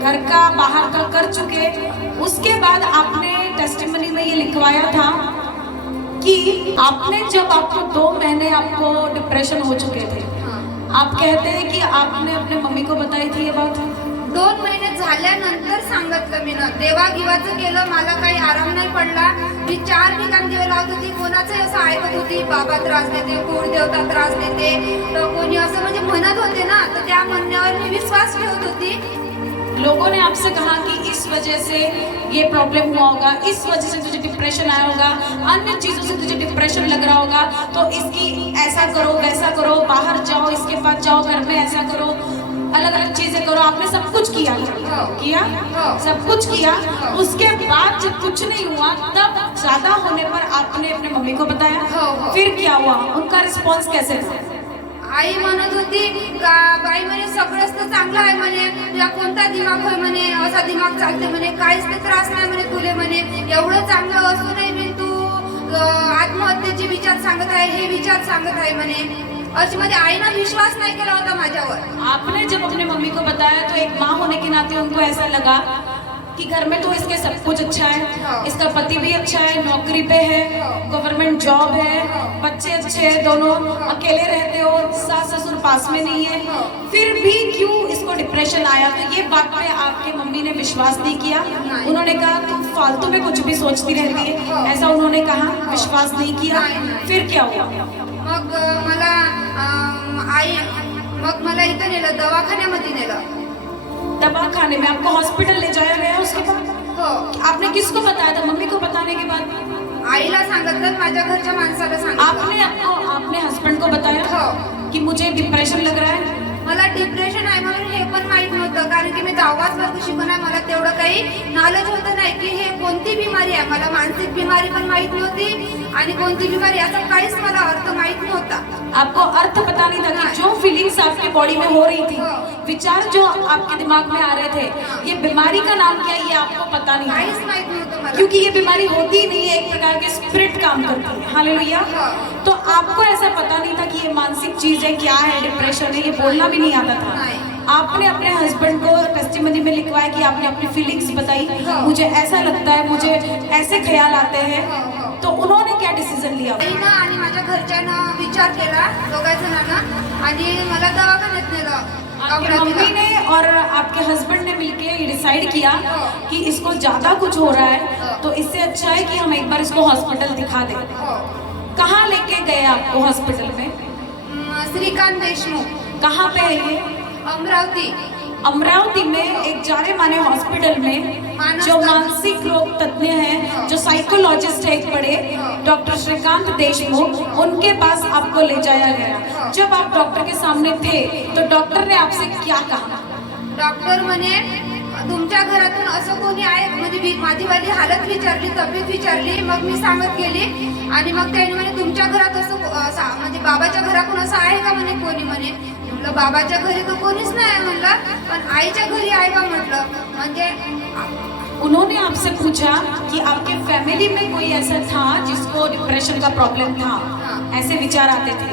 घर का बाहर का कर चुके. उसके बाद आपने टेस्टिमनी में ये लिखवाया था कि आपने जब आपको 2 महीने आपको डिप्रेशन हो चुके थे, आप कहते हैं कि आपने अपने मम्मी को बताई थी ये बात. 2 महिने झाल्यानंतर सांगितलं मी ना, देवागिवाचं केलं, मला काही आराम नाही पडला. मी 4 ठिकाणी दिवे लावत होती, कोणाचं असं ऐकत होती, बाबा त्रास देते, कुळदेवता त्रास देते, तर कोणी असं म्हणजे म्हणत होते ना, तर त्या म्हणण्यावर मी विश्वास ठेवत होती. लोगों ने आपसे कहा कि इस वजह से ये प्रॉब्लम हुआ होगा, इस वजह से तुझे डिप्रेशन आया होगा, अन्य चीजों से तुझे डिप्रेशन लग रहा होगा, तो इसकी ऐसा करो वैसा करो, बाहर जाओ, इसके पास जाओ, घर में ऐसा करो, अलग अलग चीजें करो. आपने सब कुछ किया, सब कुछ किया. उसके बाद जब कुछ नहीं हुआ, तब ज्यादा होने पर आपने अपने मम्मी को बताया. फिर क्या हुआ, उनका रिस्पॉन्स कैसे था? आई म्हणत होती का बाई म्हणे सगळंच तर चांगलं आहे म्हणे, तुला कोणता दिमाग होय म्हणे, असा दिमाग चालते म्हणे, काहीच तर त्रास नाही म्हणे तुले म्हणे, एवढं चांगलं असूनही मी तू आत्महत्येचे विचार सांगत आहे, हे विचार सांगत आहे म्हणे. अशी म्हणजे आईने विश्वास नाही केला होता माझ्यावर. आपने जब अपने मम्मी को बताया तो एक माँ होने के नाते उनको ऐसा लगा कि घर में तो इसके सब कुछ अच्छा है, इसका पति भी अच्छा है, नौकरी पे है, गवर्नमेंट जॉब है, बच्चे अच्छे हैं, दोनों अकेले रहते हो, सास ससुर पास में नहीं है, फिर भी क्यों इसको डिप्रेशन आया. तो ये बात पे आपके मम्मी ने विश्वास नहीं किया. उन्होंने कहा तुम फालतू में कुछ भी सोचती रहती है, ऐसा उन्होंने कहा, विश्वास नहीं किया. फिर क्या हुआ? मग मला इथं नेलं, दवाखान्यामध्ये नेलं. दवाखाने में आपको हॉस्पिटल ले जाया गया. उसके बाद हो, आपने किसको बताया था? मम्मी को बताने के बाद आईला सांगितलं, माझ्या घरच्या माणसाला सांगितलं. आपने हस्बैंड को बताया हो, कि मुझे डिप्रेशन लग रहा है. मला डिप्रेशन आहे म्हणून हे पण माहित नव्हतं, कारण की मी 10वाच वर्ग शिकून आहे. मला तेवढं काही नॉलेज होतं नाही की हे कोणती बिमारी आहे. मला मानसिक बिमारी पण माहित नव्हती आणि कोणती बिमारी, याचा काहीच मला अर्थ माहित नव्हता. आपको अर्थ पता नहीं था कि जो फीलिंग्स आपकी बॉडी में हो रही थी, विचार जो आपके दिमाग में आ रहे थे, ये बीमारी का नाम क्या है ये आपको पता नहीं काहीच था, माहित नव्हतं मला. क्योंकि ये बीमारी होती ही नहीं है, एक प्रकार के स्पिरिट काम करती है. हालेलुया. तो आपको ऐसा पता नहीं था कि ये मानसिक चीज है, क्या है डिप्रेशन है, ये बोलना भी नहीं आता था. आपने अपने हस्बैंड को टेस्टिमनी में लिखवाया कि आपने अपनी फीलिंग्स बताई, मुझे ऐसा लगता है, मुझे ऐसे ख्याल आते हैं. तो उन्होंने क्या डिसीजन लिया? आईनं आणि माझ्या घरच्यांना विचार केला, दोघा जणांना, आणि मला दवाखान्यात नेलं. आपकी मम्मी ने और आपके हस्बैंड ने मिलके ये डिसाइड किया कि इसको ज्यादा कुछ हो रहा है, तो इससे अच्छा है कि हम एक बार इसको हॉस्पिटल दिखा दें. कहाँ लेके गए आपको हॉस्पिटल में? श्रीकांत देशमुख. कहाँ पे है ये? अमरावती. अमरावती में एक जाने माने हॉस्पिटल में जो मानसिक रोग तज्ञ हैं, जो साइकोलॉजिस्ट है एक बड़े, डॉक्टर श्रीकांत देशमुख, उनके पास आपको ले जाया गया. जब आप डॉक्टर के सामने थे तो डॉक्टर ने आपसे क्या कहा? डॉक्टर म्हणे तुमच्या घरातून असं कोणी आहे, म्हणजे माझी हालत विचारली, तब्येत विचारली. मग मी सांगत गेली आणि मग त्याने म्हणे तुमच्या घरात असं म्हणजे बाबाच्या घरातून असं आहे का म्हणे कोणी. म्हणे म्हटलं बाबाच्या घरी तर कोणीच नाही म्हणलं, पण आईच्या घरी आहे का म्हटलं. म्हणजे उन्होंने आपसे पूछा कि आपके फैमिली में कोई ऐसा था जिसको डिप्रेशन का प्रॉब्लम था, ऐसे विचार आते थे,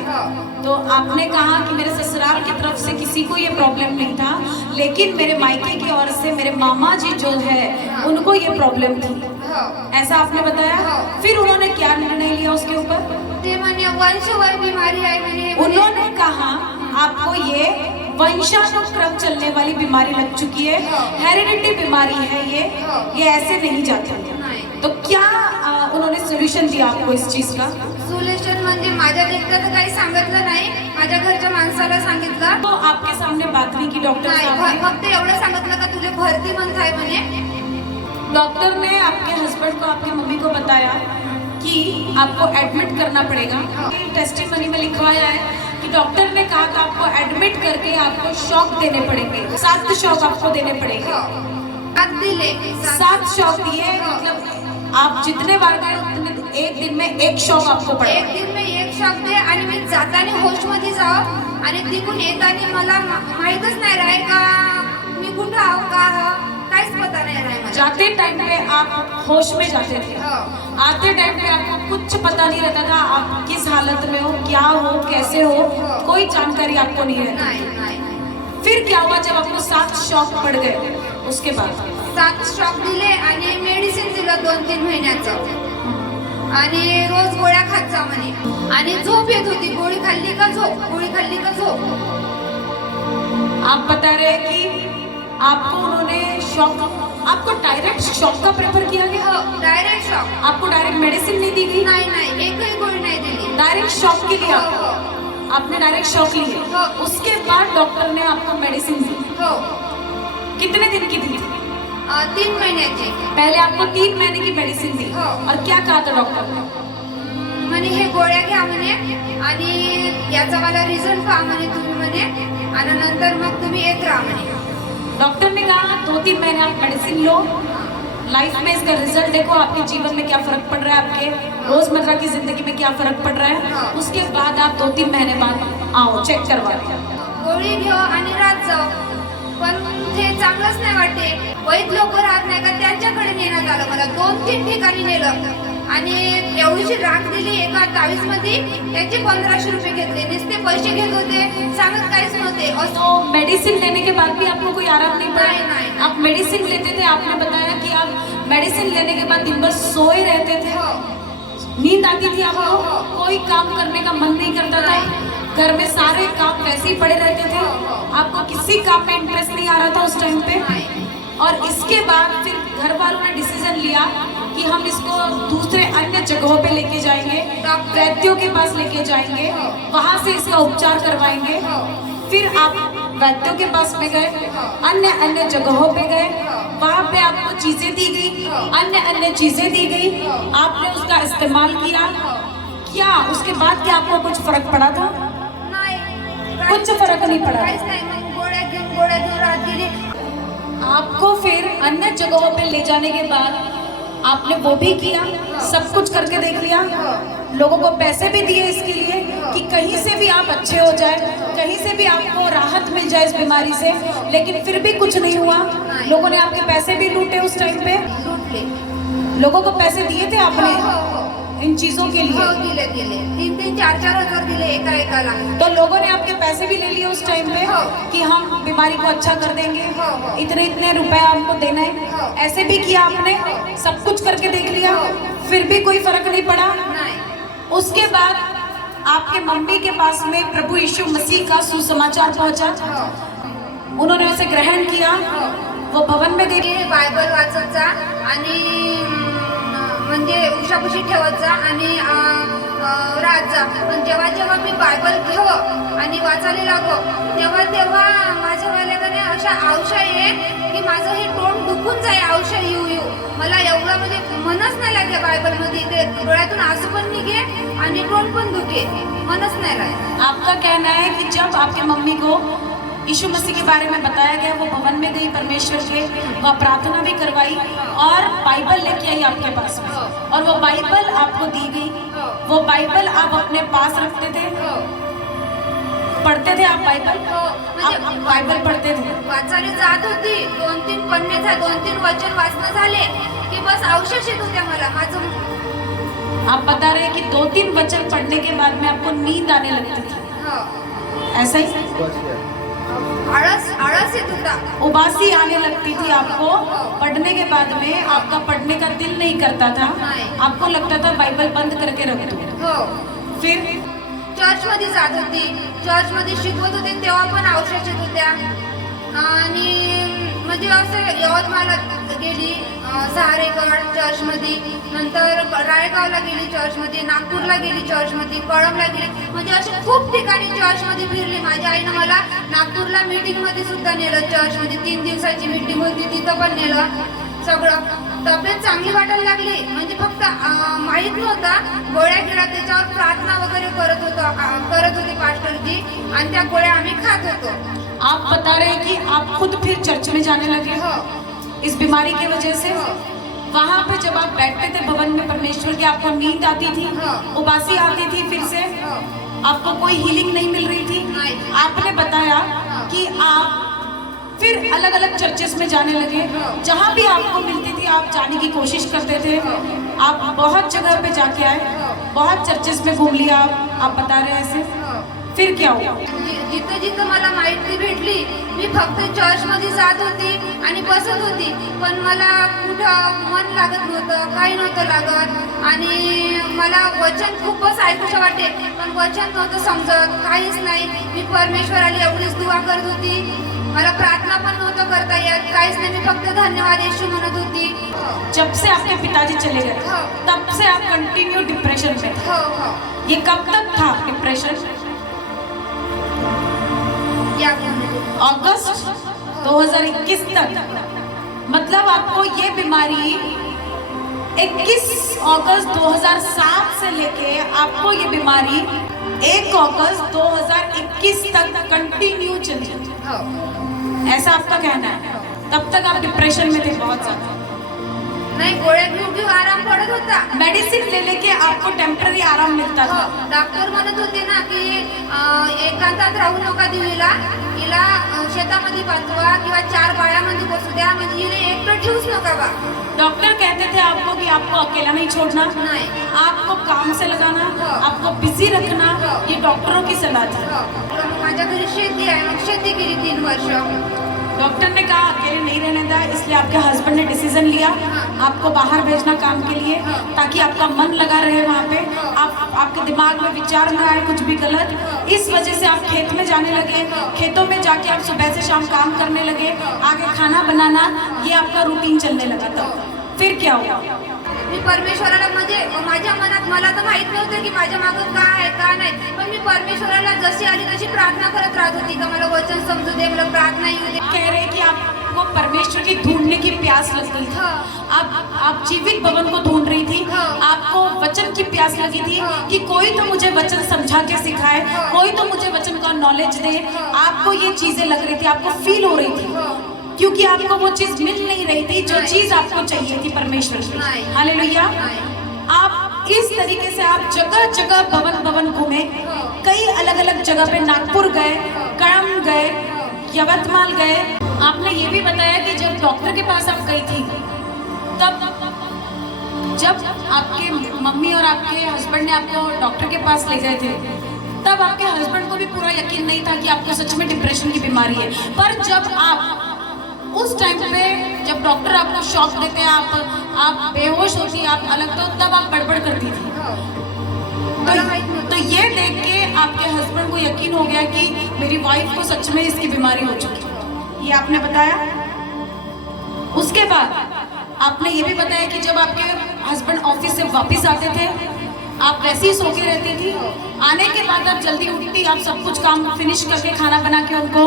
तो आपने कहा कि मेरे ससुराल की तरफ से किसी को ये प्रॉब्लम नहीं था, लेकिन मेरे मायके की ओर से मेरे मामा जी जो है उनको ये प्रॉब्लम थी, ऐसा आपने बताया। फिर उन्होंने क्या निर्णय लिया उसके ऊपर? ते म्हणे वंशवार बीमारी आहे म्हणे। उन्होंने कहा आपको ये वंशानुक्रम चलने वाली बीमारी लग चुकी है, हेरिडिटी बीमारी है ये ऐसे नहीं जाती। तो क्या उन्होंने सोल्यूशन दिया आपको इस चीज का? सोल्युशन म्हणजे माझ्या देखता तर काही सांगितलं नाही, माझ्या घरच्या माणसाला सांगितलं। तो आपके सामने बात नहीं की डॉक्टर नाही, साहब ने? फक्त एवढं सांगितलं का तुझे भरती म्हणताय म्हणे। डॉक्टर ने आपके हस्बैंड को, आपकी मम्मी को बताया कि आपको एडमिट करना पड़ेगा। टेस्टिमनी में लिखवाया है कि डॉक्टर ने कहा कि आपको एडमिट करके आपको शॉक देने पड़ेंगे, 7 शॉक आपको देने पड़ेंगे। 7 दिले, 7 शॉक दिए, मतलब आप जितने बार गए उतने एक दिन में एक शॉक आपको एक पड़ेगा। दिन में एक शॉक दे आणि मी जाताना होश मध्ये जाव आणि तिकून येताना मला माहीतच नाही राहे का मी कुठं आहो का काहीच पता नहीं रहा है। जाते टाइम पे आप होश में जाते थे, आते टाइम पे आपको कुछ पता नहीं रहता था आप किस हालत में हो, क्या हो, कैसे हो, कोई जानकारी आपको नहीं रहती। नाही नाही फिर क्या हुआ जब आपको 7 शॉक पड़ गए? उसके बाद 7 शॉक दिले आणि मेडिसिन दिलं 2-3 महिन्याचं आणि रोज गोळ्या खात जा म्हणे आणि झोप येत होती। गोळी खाल्ली का झोप, गोळी खाल्ली का झोप। आप बता रहे हैं कि आपको उन्होंने शॉक, आपको डायरेक्ट शॉक का प्रेफर किया गया? Direct shock. आपको डायरेक्ट मेडिसिन नहीं दी गई? नाही नाही एकही गोळी नाही दिली। डायरेक्ट शॉक के लिए हो, आपने डायरेक्ट शॉक लिए। हो। उसके बाद डॉक्टर ने आपको मेडिसिन दी, हो कितने दिन की दी? 3 महिन्याची। पहले आपको 3 महीने की मेडिसिन दी, हो। और क्या कहा था डॉक्टर ने? म्हणे हे गोळ्या घ्या म्हणे आणि याचा मला रिझल्ट पहा म्हणे तुम्ही म्हणे आणि नंतर मग तुम्ही येत राहा म्हणे। डॉक्टर ने कहा 2-3 महीने आप मेडिसिन लो, लाइफ में इसका रिजल्ट देखो, आपके जीवन में क्या फर्क पड़ रहा है, आपके रोजमर्रा की जिंदगी में क्या फर्क पड़ रहा है, उसके बाद आप 2-3 महीने बाद आओ चेक करवा। गोळी घेऊ आणि राहत जाऊ, पण ते चांगलंच नाही वाटते। वैद लोक राहत नाही का त्यांच्याकडे नेण्यात आलं, मला 2-3 ठिकाणी नेलं आणि एवढीशी राख दिली एका 22 मध्ये, त्याचे 1500 रुपये घेतले, नुसते पैसे घेत होते, सांगत काहीच नव्हते। तो मेडिसिन लेने के बाद भी आपको कोई आराम नहीं पड़ा? नहीं। आप मेडिसिन लेते थे, आपने बताया कि आप मेडिसिन लेने के बाद दिन भर सोए रहते थे, नींद आती थी आपको, कोई काम करने का मन नहीं करता था, घर में सारे काम वैसे ही पड़े रहते थे, आपको किसी काम में इंटरेस्ट नहीं आ रहा था उस टाइम पे। और इसके बाद फिर घर वालों ने डिसीजन लिया कि हम इसको दूसरे अन्य जगहों पे लेके जाएंगे, वैद्यों के पास लेके जाएंगे, वहां से इसका उपचार करवाएंगे। फिर आप वैद्यों के पास में गए, अन्य जगहों पे गए, वहां पे आपको चीजें दी गई, अन्य चीजें दी गई, आपने उसका इस्तेमाल किया। क्या उसके बाद क्या आपको कुछ फर्क पड़ा था? नाही कुछ फर्क नहीं पड़ा। काहीच नाही। मग गोळ्या घेऊन राहत गेली। आपको फिर अन्य जगहों पे ले जाने के बाद आपने वो भी किया, सब कुछ करके देख लिया, लोगों को पैसे भी दिए इसके लिए कि कहीं से भी आप अच्छे हो जाए, कहीं से भी आपको राहत मिल जाए इस बीमारी से, लेकिन फिर भी कुछ नहीं हुआ। लोगों ने आपके पैसे भी लूटे उस टाइम पे? लुटले। लोगों को पैसे दिए थे आपने इन चीजों के लिए? हो दिले 3-4 हजार दिले एकाला। तो लोगों ने आपके पैसे भी ले लिए उस टाइम पे कि हम बीमारी को अच्छा कर देंगे, इतने रुपए आपको देना है, ऐसे भी किया आपने? सब कुछ करके देख लिया, फिर भी कोई फर्क नहीं पड़ा? नाही। उसके बाद आपके मम्मी के पास में प्रभु यीशु मसीह का सुसमाचार पहुंचा, उन्होंने उसे ग्रहण किया, वो भवन में गई, बायबल वाचत जा आणि म्हणजे उशापुशी ठेवत जा आणि राहत जा। पण जेव्हा मी बायबल घेव आणि वाचायला लागो तेव्हा माझ्या वेळेकडे अशा आवशा ये की माझं हे तोंड दुखून जाई, आवशा येऊ मला एवढं म्हणजे मनच नाही लागे बायबल मध्ये, ते डोळ्यातून आंसू पण निघे आणि तोंड पण दुखे, मनच नाही लागे। आपका कहना है कि जब आपके मम्मी को यीशु मसीह के बारे में बताया गया, वो भवन में गई परमेश्वर के, वह प्रार्थना भी करवाई और बाइबल लेके आई आपके पास में, और वो बाइबल आपको दी गई, वो बाइबल आप अपने पास रखते थे? पढ़ते थे आप बाइबल? हो म्हणजे आप बाइबल पढ़ते थे? वाचायला जात होती, 2-3 पन्ने 2-3 वचन वाचणं झाले की बस अवशेष येत होत्या मला. माझं आप बता रहे हैं कि 2-3 वचन पढ़ने के बाद में आपको नींद आने लगती थी, हो ऐसा ही? आळस येत होता. उबासी आने लगती थी आपको पढ़ने के बाद में, आपका पढ़ने का दिल नहीं करता था, नहीं. आपको लगता था बाइबल बंद करके रख दूं. हो फिर चर्च मध्ये जात होती, चर्च मध्ये शिकवत होते तेव्हा पण अवशेष येत होत्या. आणि म्हणजे असं यवतमाळला गेली, सहारेगड चर्च मध्ये, नंतर रायगावला गेली चर्च मध्ये, नागपूरला गेली चर्च मध्ये, कळमला गेली, म्हणजे असे खूप ठिकाणी चर्च मध्ये फिरली. माझ्या आईनं मला नागपूरला मीटिंग मध्ये सुद्धा नेलं, चर्च मध्ये 3 दिवसाची मीटिंग होती तिथं पण नेलं. सगळं तब्येत चांगली वाटायला लागली, म्हणजे फक्त माहित नव्हता, गोळ्या गिळ्या त्याच्यावर प्रार्थना वगैरे करत होते पास्टरजी, आणि त्या गोळ्या आम्ही खात होतो. आप बता रहे हैं कि आप खुद फिर चर्च में जाने लगे हो इस बीमारी की वजह से. हो. वहाँ पे जब आप बैठते थे भवन में परमेश्वर की, आपको नींद आती थी, हाँ. उबासी आती थी, फिर से हो आपको कोई हीलिंग नहीं मिल रही थी. नहीं. आपने बताया हाँ. कि आप फिर अलग अलग चर्चेस में जाने लगे, हाँ. जहाँ भी आपको मिलती थी आप जाने की कोशिश करते थे. हाँ. आप बहुत जगह पे जाके आए, हाँ. बहुत चर्चेस में घूम लिया आप बता रहे हैं ऐसे. हो. फिर क्या हुआ? जिथं जिथं मला माहिती भेटली मी फक्त चर्च मध्ये जात होती आणि बसत होती, पण मला कुठं मन लागत नव्हतं, काही नव्हतं लागत. आणि मला वचन खूपच ऐकूशा वाटे, पण वचन नव्हतं समजत, काहीच नाही. मी परमेश्वराला एवढीच दुआ करत होती, मला प्रार्थना पण नव्हतं करता येत, काहीच नाही. मी फक्त धन्यवाद येशू म्हणत होती. जब से आपके पिताजी चले गए हाँ. तब से आप कंटिन्यू डिप्रेशन में थे. हो हो ये कब तक था डिप्रेशन? या अगस्त 2021 तक. मतलब आपको ये बीमारी 21 अगस्त 2007 से लेके आपको ये बीमारी 1 अगस्त 2021 तक कंटिन्यू चली. हो ऐसा आपका कहना है? तब तक आप डिप्रेशन में थे बहुत ज्यादा. नाही, गोळ्या घेऊ आराम पडत होता. मेडिसिन ले लेके आपको टेम्पररी आराम मिलता था. डॉक्टर म्हणत होते ना की एकांतात राहू नका देवीला, हिला शेतामध्ये पाठवा किंवा 4 बाळ्यामध्ये बसू द्या, म्हणजे हिला एकटं ठेवूच नका बा. डॉक्टर कहते थे आपको कि आपको अकेला नहीं छोड़ना, नाही. आपको काम से लगाना, हाँ. आपको बिजी रखना, हाँ. ये डॉक्टरों की सलाह थी. मग माझ्या घरी शेती आहे, मग शेती केली 3 वर्ष. डॉक्टर ने कहा अकेले नहीं रहने था, इसलिए आपके हस्बैंड ने डिसीजन लिया हाँ. आपको बाहर भेजना काम के लिए, हाँ. ताकि आपका मन लगा रहे वहाँ पे, हाँ. आपके दिमाग में विचार न आए कुछ भी गलत. हाँ. इस वजह से आप खेत में जाने लगे, हाँ. खेतों में जाके आप सुबह से शाम काम करने लगे, हाँ. आगे खाना बनाना, ये आपका रूटीन चलने लगा था. हाँ. फिर क्या हुआ? मी परमेश्वराला, म्हणजे माझ्या मनात मला तर माहित नव्हतं की माझ्या मागं काय आहे का नाही, पण मी परमेश्वराला जशी आली तशी प्रार्थना करत राहत होती का मला वचन समजू दे, मला प्रार्थना येऊ दे. कह रहे हैं कि आपको परमेश्वर की ढूंढने की प्यास लग गई थी. हाँ. आप जीवित भवन को ढूंढ रही थी. हाँ. आपको वचन की प्यास लगी थी हाँ. कि कोई तो मुझे वचन समझा के सिखाए, हाँ. कोई तो मुझे वचन का नॉलेज दे. हाँ. आपको ये चीजें लग रही थी, आपको फील हो रही थी, हाँ. क्योंकि आपको वो चीज मिल नहीं रही थी जो नहीं. चीज आपको चाहिए थी परमेश्वर की. नहीं. हालेलुया. नाही. आप इस तरीके से आप जगह जगह भवन घूमे, हाँ. कई अलग अलग जगह पे नागपुर गए, कड़म गए, यवतमाल गए. आपने ये भी बताया कि जब डॉक्टर के पास आप गई थी, तब जब आपके मम्मी और आपके हस्बैंड ने आपको डॉक्टर के पास ले गए थे, तब आपके हस्बैंड को भी पूरा यकीन नहीं था कि आपको सच में डिप्रेशन की बीमारी है. पर जब आप उस टाइम पे, जब डॉक्टर आपको शॉक देते हैं, आप बेहोश होती, आप अलग, तो तब आप गड़बड़ करती थी. मला माहित नव्हतं. तो ये देख के आपके हस्बैंड को यकीन हो गया कि मेरी वाइफ को सच में इसकी बीमारी हो चुकी है. ये आपने बताया. उसके बाद आपने ये भी बताया कि जब आपके हस्बैंड ऑफिस से वापस आते थे, आप वैसे ही सो के रहती थी. आने के बाद आप जल्दी उठती, आप सब कुछ काम फिनिश करके खाना बना के उनको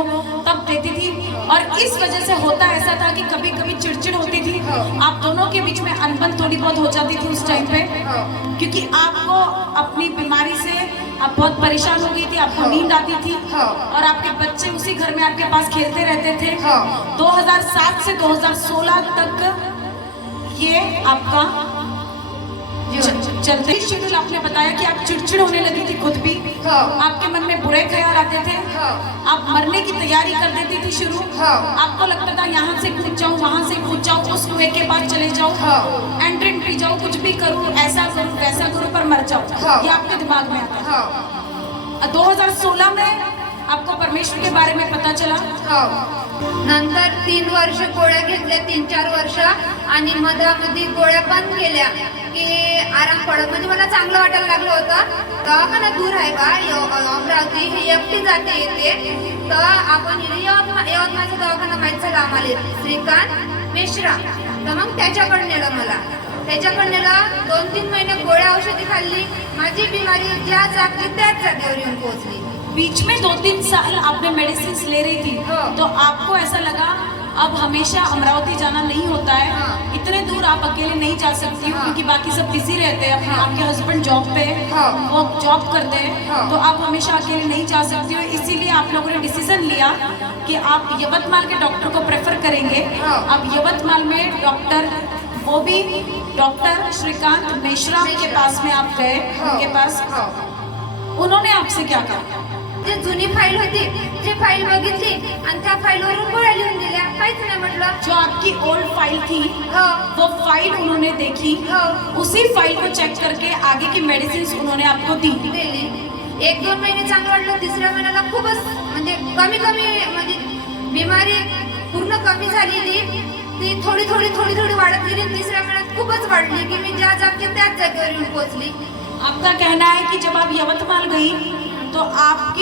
तब देती थी. और इस वजह से होता ऐसा था कि कभी कभी चिड़चिड़ होती थी, आप दोनों के बीच में अनबन थोड़ी बहुत हो जाती थी उस टाइम पे, क्योंकि आपको अपनी बीमारी से आप बहुत परेशान हो गई थी, आपको नींद आती थी, और आपके बच्चे उसी घर में आपके पास खेलते रहते थे. 2007 से 2016 तक ये आपका चलते शेड्यूल. आपने बताया कि आप चिड़चिड़ होने लगी थी खुद भी, हाँ. आपके मन में बुरे बुरे ख्याल आते थे, हाँ। आप मरने की तैयारी कर देती थी शुरू, हाँ। आपको लगता था यहाँ से कूद जाऊँ, वहाँ से कूद जाऊँ, उस कुएं के पास चले जाऊँ, हाँ। एंट्री जाऊँ, कुछ भी करूँ, ऐसा करूँ वैसा करूँ पर मर जाऊँ, हाँ। ये आपके दिमाग में आता हाँ। था। 2016 में आपको परमेश्वर के बारे में पता चला। हो. नंतर 3 वर्ष गोळ्या घेतल्या, 3-4 वर्ष, आणि मधामध्ये गोळ्या बंद केल्या की आराम पडत, म्हणजे मला चांगलं वाटायला लागलं होतं. दवाखाना दूर आहे बा, अमरावती, हे एकटी जाते येते, तर आपण यवतमाळचा दवाखाना माहीत झाला आम्हाला, श्रीकांत मेश्राम. तर मग त्याच्याकडे नेलं मला. त्याच्याकडे नेलं, 2-3 महिने गोळ्या औषधी खाल्ली, माझी बिमारी ज्या जागी त्याच जागेवर येऊन पोहोचली. बीच में 2-3 साल आपने मेडिसिन ले रही थी, हाँ। तो आपको ऐसा लगा अब हमेशा अमरावती जाना नहीं होता है, हाँ। इतने दूर आप अकेले नहीं जा सकती हो, हाँ। क्योंकि बाकी सब बिजी रहते हैं, हाँ। आपके हस्बैंड जॉब पे है, हाँ। वो जॉब करते हैं, हाँ। तो आप हमेशा अकेले नहीं जा सकती हो, इसीलिए आप लोगों ने डिसीजन लिया कि आप यवतमाल के डॉक्टर को प्रेफर करेंगे। हाँ। अब यवतमाल में डॉक्टर, वो भी डॉक्टर श्रीकांत मेश्राम के पास में आप गए, उनके पास, उन्होंने आपसे क्या कहा? जे जुनी फाईल होती, ती फाईल बघितली आणि त्या फाईलवरून गोळ्या लिहून दिल्या, काहीच नाही म्हटलं. जो आपकी ओल्ड फाइल थी, हो. वो फाइल उन्होंने देखी, हो. उसी फाइल को चेक करके आगे की मेडिसिन उन्होंने आपको दी। दिली. 1-2 महिने चांगलं वाटलं, तिसऱ्या महिन्याला खूपच म्हणजे कमी म्हणजे बिमारी पूर्ण कमी झालेली, ती थोडी वाढत गेली. तिसऱ्या महिन्यात खूपच वाढली की मी ज्या जागेवर त्याच जागेवर येऊन पोहोचली. आपका कहना है कि जब आप यवतमाल गई तो आप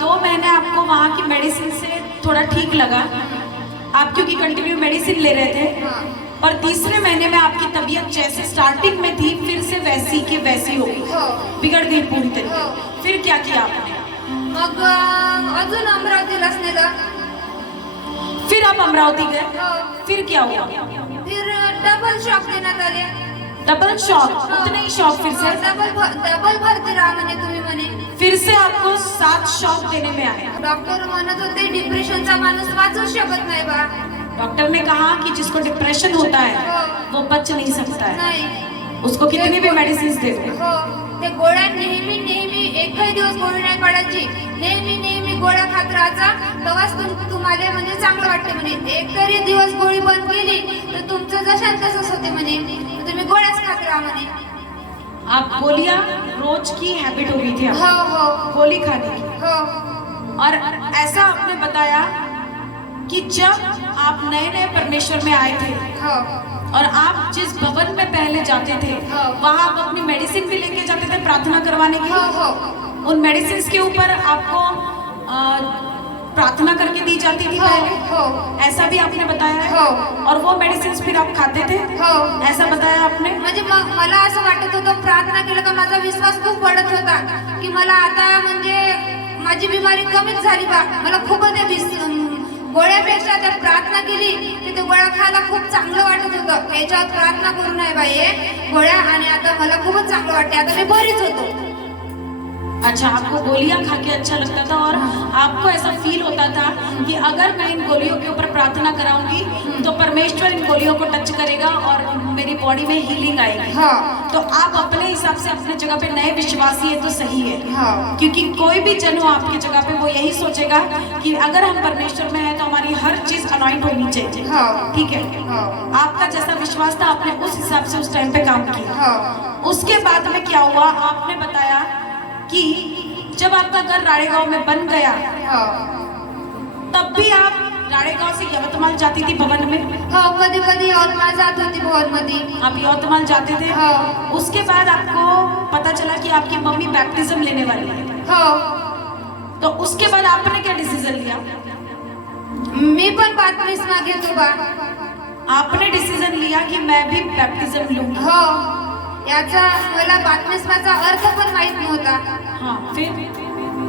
2 महीने आपको वहाँ की मेडिसिन से थोड़ा ठीक लगा, आप क्योंकि कंटिन्यू मेडिसिन ले रहे थे, हाँ. पर तीसरे महीने में आपकी तबीयत जैसे स्टार्टिंग में थी फिर से वैसी के वैसी हो गई, हो. बिगड़ गई पूरी तरीके। हो. फिर क्या किया आपने? मग अजून अमरावतीलाच नेलं. फिर आप अमरावती गए, हो. फिर क्या हुआ? फिर डबल शॉक देण्यात आले. डबल शॉक, उतने ही शॉक फिर से? डबल भरती राहा म्हणे तुम्ही म्हणे. फिर से आपको 7 शॉक देने में आए। डॉक्टर म्हणत होते डिप्रेशनचा माणूस वाचू शकत नाही बा. डॉक्टर ने कहा कि जिसको डिप्रेशन होता है वो बच नहीं सकता है, नाही. उसको कितनी भी मेडिसिन दे दो। हो. ते गोळ्या नेहमी एकही दिवस गोळी नाही काढायची, नेहमी गोळ्या खात राहायचा, तेव्हाच तुम्हाला म्हणजे चांगलं वाटते म्हणे. एक तरी दिवस गोळी बंद केली तर तुमचं जशान तसंच होते म्हणे, तुम्ही गोळ्याच खात राहा म्हणे. आप गोलियां रोज की हैबिट हो गई थी हो. आपको, हो. गोली खाने की, हो. और ऐसा आपने बताया कि जब आप नए परमेश्वर में आए थे हो. और आप जिस भवन में पहले जाते थे हाँ। वहां आप अपनी मेडिसिन भी लेके जाते थे प्रार्थना करवाने के हो. लिए, हो. उन मेडिसिन के ऊपर आपको प्रार्थना करके दी जाती थी हो. पहले, हो. ऐसा भी आपने बताया है? हो. और वो मेडिसिन फिर आप खाते थे, हो. ऐसा बताया आपने? म्हणजे मला असं वाटत होतं, प्रार्थना केलं का माझा विश्वास खूप वाढत होता की मला आता म्हणजे माझी बिमारी कमीच झाली बा. मला खूपच गोळ्यापेक्षा त्या प्रार्थना केली की ते गोळ्या खायला खूप चांगलं वाटत होतं. याच्यावर प्रार्थना करू नये बाई गोळ्या, आणि आता मला खूपच चांगलं वाटते, आता मी बरीच होतो. अच्छा, आपको गोलियां खा के अच्छा लगता था और आपको ऐसा फील होता था कि अगर मैं इन गोलियों के ऊपर प्रार्थना कराऊंगी तो परमेश्वर इन गोलियों को टच करेगा और मेरी बॉडी में हीलिंग आएगी। हाँ. तो आप अपने हिसाब से अपने जगह पे नए विश्वासी है तो सही है, हाँ. क्योंकि कोई भी जन हो आपकी जगह पे वो यही सोचेगा कि अगर हम परमेश्वर में हैं तो हमारी हर चीज अनॉइंट होनी चाहिए। हाँ. ठीक है, हाँ. आपका जैसा विश्वास था आपने उस हिसाब से उस टाइम पे काम किया। हाँ. उसके बाद में क्या हुआ, आपने बताया कि जब आपका घर राड़ेगांव में बन गया हाँ. तब भी आप राड़ेगांव से यवतमाल जाती थी भवन में? हो. कधी यवतमाळ जात होती भवन मध्ये. आप यवतमाल जाते थे? हाँ. उसके बाद आपको पता चला कि आपकी मम्मी बैप्टिज्म लेने वाली है, हो. तो उसके बाद आपने क्या डिसीजन लिया? मी पण बातमीसमा घेतो बा. आपने डिसीजन लिया कि मैं भी बैप्टिज्म लूंगी। हो. याचा मला बातमीसमाचा अर्थ पण माहित नव्हता, हाँ, फिर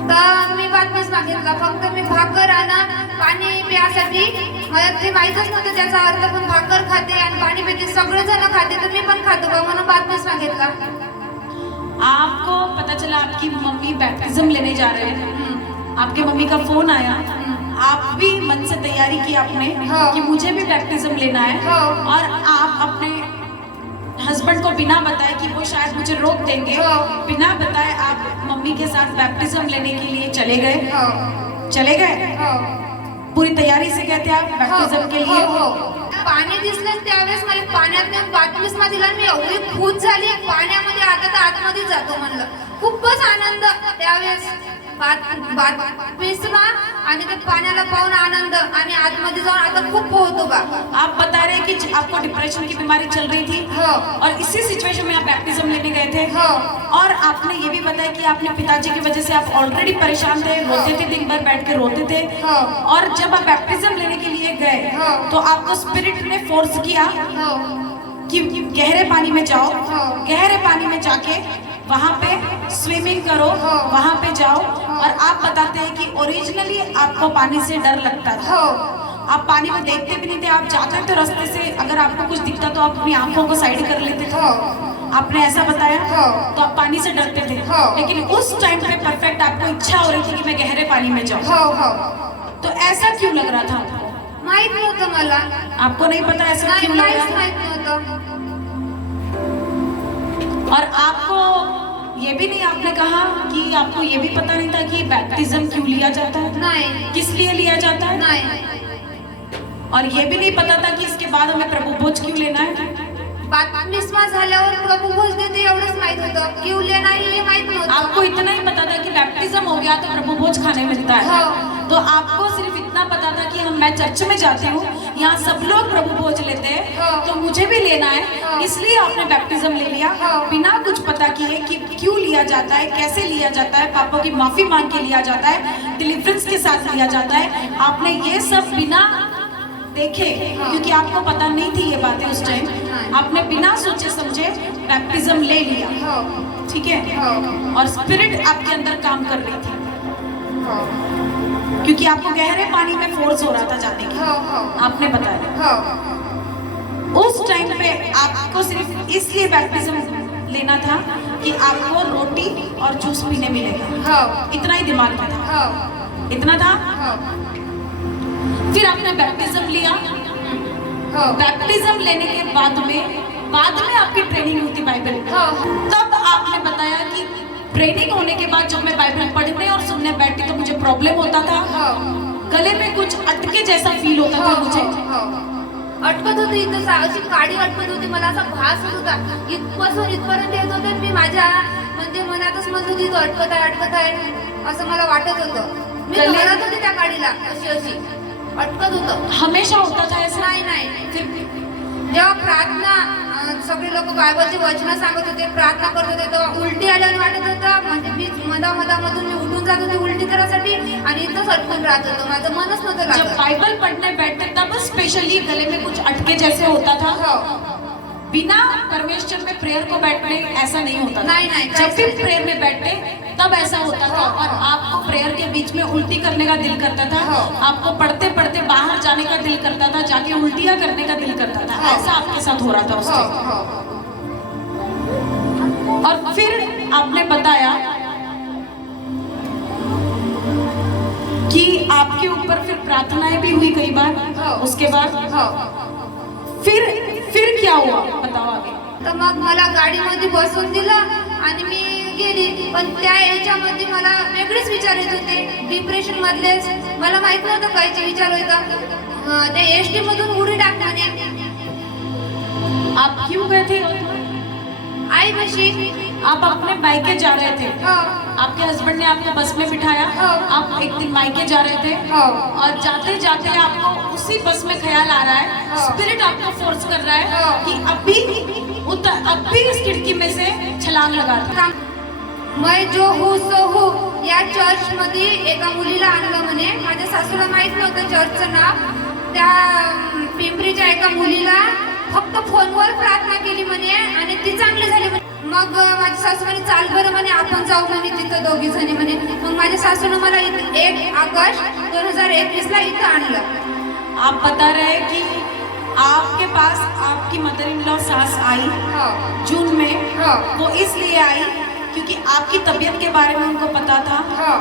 तर मी बातमीसमा घेतला. फक्त मी भाकर आणि पाणी प्यासाठी, मला ते माहीतच नव्हतं त्याचा अर्थ. पण भाकर खाते आणि पाणी पिते, सगळेजण खाते, तर मी पण खातो बा, म्हणून बातमीसमा घेतला. आपको पता चला आपकी मम्मी बैप्टिज्म लेने जा रहे हैं, आपके मम्मी का फोन आया, आप भी मन से तैयारी की आपने हाँ। कि मुझे भी बैप्टिज्म लेना है, हाँ। और आप अपने हस्बैंड को बिना बताए कि वो शायद मुझे रोक देंगे, हाँ। बिना बताए आप मम्मी के साथ बैप्टिज्म लेने के लिए चले गए? हो चले गए? हो पूरी तयारी से गए थे आप बैप्टिज्म के लिए? हो पाणी दिसलं त्यावेळेस मला पाण्यात बातमीसमा दिला मी एवढी खुश झाली पाण्यामध्ये आता तर आतमध्ये जातो म्हणलं खूपच आनंद त्यावेळेस बातमीसमा आणि ते पाण्याला पाहून आनंद आणि आतमध्ये जाऊन आता खूप पोहतो बा आप बता रहे हैं कि आपको डिप्रेशन की बीमारी चल रही थी हो और इसी सिचुएशन में आप बैप्टिज्म लेने गए थे हो और आपने ये भी बताया कि आपने पिताजी की वजह से आप ऑलरेडी परेशान थे, रोते थे, दिन भर बैठ के रोते थे हाँ। और जब आप बैप्टिज्म लेने के लिए गए हाँ। तो आपको स्पिरिट ने फोर्स किया हो कि गहरे पानी में जाओ, हाँ। गहरे पानी में जाके वहाँ पे स्विमिंग करो, हाँ। वहाँ पे जाओ और आप बताते हैं कि ओरिजिनली आपको पानी से डर लगता था, हो आप पानी में देखते भी नहीं थे, आप जाते थे रास्ते से, अगर आपको कुछ दिखता तो आप अपनी आंखों को साइड कर लेते थे, हो आपने ऐसा बताया हाँ। तो आप पानी से डरते थे हाँ। लेकिन उस टाइम पे परफेक्ट आपको इच्छा हो रही थी कि मैं गहरे पानी में जाऊं, हो हो तो ऐसा क्यों लग रहा था आपको? माहित नव्हतं मला आपको नहीं पता ऐसा नाही क्यों लग काहीच रहा था? माहित नव्हतं और आपको ये भी नहीं आपने कहा कि आपको ये भी पता नहीं था कि बैप्टिज्म क्यों लिया जाता है, नाही किस लिए लिया जाता है, नाही और ये भी नहीं पता था कि इसके बाद हमें प्रभु भोज क्यों लेना है? बातमीसमा झाल्यावर प्रभू भोज देते एवढंच माहित होतं क्यों लेणार हे माहित नव्हतं आपको इतना ही पता था कि बैप्टिज्म हो गया तो प्रभु भोज खाने मिलता है, हाँ। तो आपको सिर्फ इतना पता था कि मैं चर्च में जाती हूँ, यहाँ सब लोग प्रभु भोज लेते हैं हाँ। तो मुझे भी लेना है, हाँ। इसलिए आपने बैप्टिज्म ले लिया हाँ। बिना कुछ पता किए कि क्यों लिया जाता है, कैसे लिया जाता है, पापों की माफी मांग के लिया जाता है, डिलीवरेंस के साथ लिया जाता है। आपने ये सब बिना देखे, क्योंकि आपको पता नहीं थी ये बातें उस टाइम, आपने बिना सोचे समझे बैप्टिज्म ले लिया, हो ठीक है, हो और स्पिरिट आपके अंदर काम कर रही थी हो क्योंकि आपको गहरे पानी में फोर्स हो रहा था जाने की, हो हो आपने बताया। हो उस टाइम पे आपको सिर्फ इसलिए बैप्टिज्म लेना था कि आपको रोटी और जूस पीने मिलेगा, हो इतना ही दिमाग में था, हो इतना था। हो फिर आपने बैप्टिज्म लिया, हो बैप्टिज्म लेने के बाद में आपकी ट्रेनिंग हुई थी बाइबल में, हो तब आपने बताया कि ट्रेनिंग होने के बाद जब मैं बाइबल पढ़ने और सुनने बैठी तो मुझे प्रॉब्लम होता था, हो गले में कुछ अटके जैसा फील होता था मुझे, अटकत होती इथं अशी काडी अटकत होती मला असा भास होत होता इथपासून इथपर्यंत येत होते मी माझ्या म्हणजे मनातच म्हणत होती तो अटकत आहे असं मला वाटत होतं मी धरत होते त्या काडीला अशी अटकत होतं हमेशा होता था ऐसा? नाही नाही जेव्हा प्रार्थना सगळे लोक बायबलचे वचन सांगत होते प्रार्थना करत होते तेव्हा उलटी आल्याने वाटत होतं म्हणजे मी मधामधामधून मी उठून जात होते उलटी करायसाठी आणि इथंच अटकून राहत होतं माझं मनच नव्हतं जब लागत बाइबल पढ़ने बैठते तब स्पेशली गले में कुछ अटके जैसे होता था, हो बिना परमेश्वर में प्रेयर को बैठने ऐसा नहीं होता था। नहीं, नहीं, जब भी प्रेयर में बैठे तब ऐसा होता था और आपको प्रेयर के बीच में उल्टी करने का दिल करता था, आपको पढ़ते पढ़ते बाहर जाने का दिल करता था, जाके उल्टियां करने का दिल करता था, ऐसा आपके साथ हो रहा था उस टाइम। और फिर आपने बताया कि आपके ऊपर फिर प्रार्थनाएं भी हुई कई बार, उसके बाद फिर क्या हुआ बताओ आगे। तर मग मला गाडीमध्ये बसवून दिलं आणि मी गेली पण त्या याच्यामध्ये मला वेगळेच विचार येत होते डिप्रेशन मधलेच मला माहित नव्हतं कायचे विचार होता ते एसटी मधून उडी टाकण्याने आप क्यों गए थे? आई कशी आप अपने मायके जा रहे थे, हो आपके हस्बैंड ने आपको बस में बिठाया, हाँ। आप एक दिन मायके जा रहे थे हो और जाते जाते आपको उसी बस में ख्याल आ रहा है, हाँ। स्पिरिट आपको फोर्स कर रहा है हाँ। कि अब भी इस खिड़की में से छलांग लगा दो। मैं जो हूँ सो हूँ या चर्च मध्ये एका मुलीला आणलं म्हणे माझ्या सासूला माहित नव्हतं चर्चचं नाव त्या पिंपरीच्या एका मुलीला फक्त फोनवर प्रार्थना केली म्हणे आणि ती चांगली झाली म्हणे मग माझी सासू म्हणे चाल बरं म्हणे आपण जाऊ म्हणे तिथं दोघी जणी म्हणे मग माझ्या सासूनं मला 1 ऑगस्ट 2021 ला इथं आणलं। आप बता रहे हैं कि आपके पास आपकी मदर इन लॉ सास आई हो जून में, हो वो इसलिए आई क्योंकि आपकी तबीयत के बारे में उनको पता था हो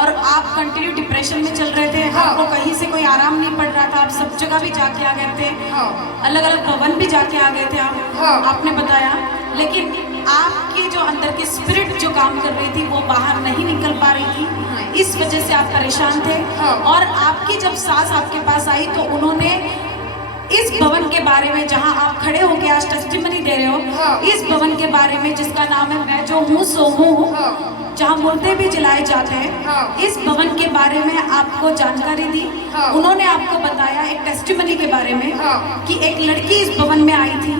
और आप कंटिन्यू डिप्रेशन में चल रहे थे, हाँ। आपको कहीं से कोई आराम नहीं पड़ रहा था, आप सब जगह भी जाके आ गए थे, हो अलग अलग भवन भी जाके आ गए थे आप, हाँ। आपने बताया, लेकिन आपके जो अंदर की स्पिरिट जो काम कर रही थी वो बाहर नहीं निकल पा रही थी, इस वजह से आप परेशान थे। और आपकी जब सास आपके पास आई तो उन्होंने इस भवन के बारे में, जहां आप खड़े होकर आज टेस्टिमनी दे रहे हो, इस भवन के बारे में जिसका नाम है मैं जो हूँ सो हूँ, जहाँ मुर्दे भी जलाए जाते हैं, इस भवन के बारे में आपको जानकारी दी। उन्होंने आपको बताया एक टेस्टिमनी के बारे में कि एक लड़की इस भवन में आई थी,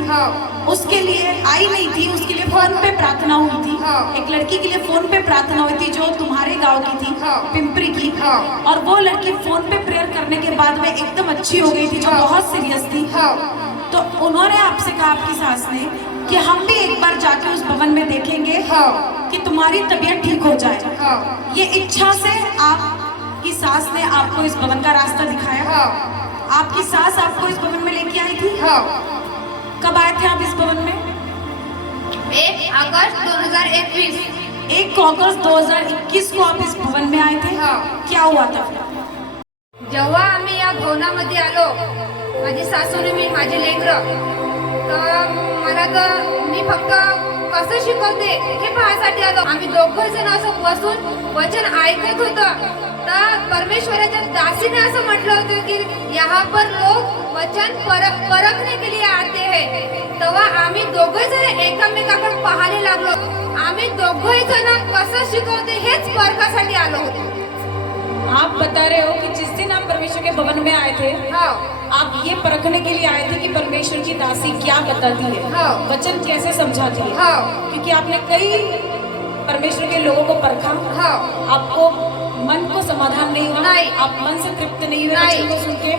उसके लिए आई नहीं थी, उसके लिए फोन पे प्रार्थना हुई थी। एक लड़की के लिए फोन पे प्रार्थना हुई थी जो तुम्हारे गांव की थी, पिंपरी की, और वो लड़की फोन पे प्रेयर करने के बाद में एकदम अच्छी हो गई थी, जो बहुत सीरियस थी। तो उन्होंने आपसे कहा, आपकी सास ने, कि हम भी एक बार जाके उस भवन में देखेंगे कि तुम्हारी तबीयत ठीक हो जाए। ये इच्छा से आपकी सास ने आपको इस भवन का रास्ता दिखाया। आपकी सास आपको इस भवन में लेके आई थी। कब आए थे आप इस भवन में? 1 अगस्त 2021। 1 अगस्त 2021 को आप इस भवन में आए थे। क्या हुआ था? जेव्हा आम्ही या भवनामध्ये आलो, माझी सासूने मी माझे लेकरं, तर मला तर मी फक्त कसं शिकवते हे पाहण्यासाठी आलो. आम्ही दोघं जण असं बसून वचन ऐकत होतं. तर परमेश्वराच्या दासीने असं म्हटलं होतं की यहाँ पर लोग वचन परखने के लिए आते हैं. तेव्हा आम्ही दोघं जण एकमेकाकडे पाहायला लागलो. आम्ही दोघं जण कसं शिकवते हेच परखासाठी आलो होतो. आप बता रहे हो कि जिस दिन आप परमेश्वर के भवन में आए थे, आप ये परखने के लिए आए थे कि परमेश्वर की दासी क्या बताती है, वचन कैसे समझाती है, क्योंकि आपने कई परमेश्वर के लोगों को परखा, आपको मन को समाधान नहीं हुआ, आप मन से तृप्त नहीं हुए वचन को सुन के,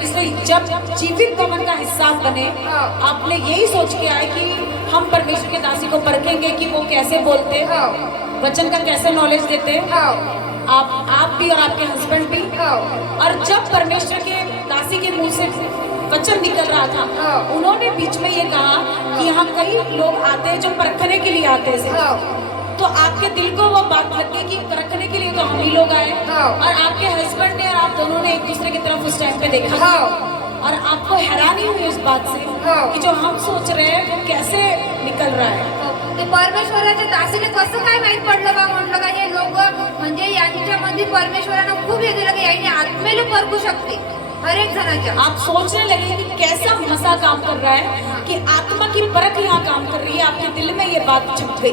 इसलिए जब जीवित भवन का हिस्सा बने, आपने यही सोच के आए कि हम परमेश्वर के दासी को परखेंगे कि वो कैसे बोलते, वचन का कैसे नॉलेज देते, आप भी और आपके हस्बैंड भी। और जब परमेश्वर के दासी के मुंह से वचन निकल रहा था, उन्होंने बीच में ये कहा कि यहाँ कई लोग आते हैं जो परखने के लिए आते हैं। तो आपके दिल को वो बात लग गई कि परखने के लिए तो हम ही लोग आए, और आपके हस्बैंड ने और आप दोनों ने एक दूसरे की तरफ उस टाइम पे देखा, और आपको हैरानी हुई उस बात से कि जो हम सोच रहे हैं वो कैसे निकल रहा है। ते परमेश्वराच्या दासीने कसं काय माहित पडलं बा, म्हटलं का हे लोक म्हणजे यांच्यामध्ये परमेश्वरानं खूप हे दिलं की यांनी आत्मेला परखू शकते हर एक जणाच्या. आप सोचने लगे कि कैसा मसा काम कर रहा है कि आत्मा की परख यहाँ काम कर रही है। आपके दिल में ये बात छुप गई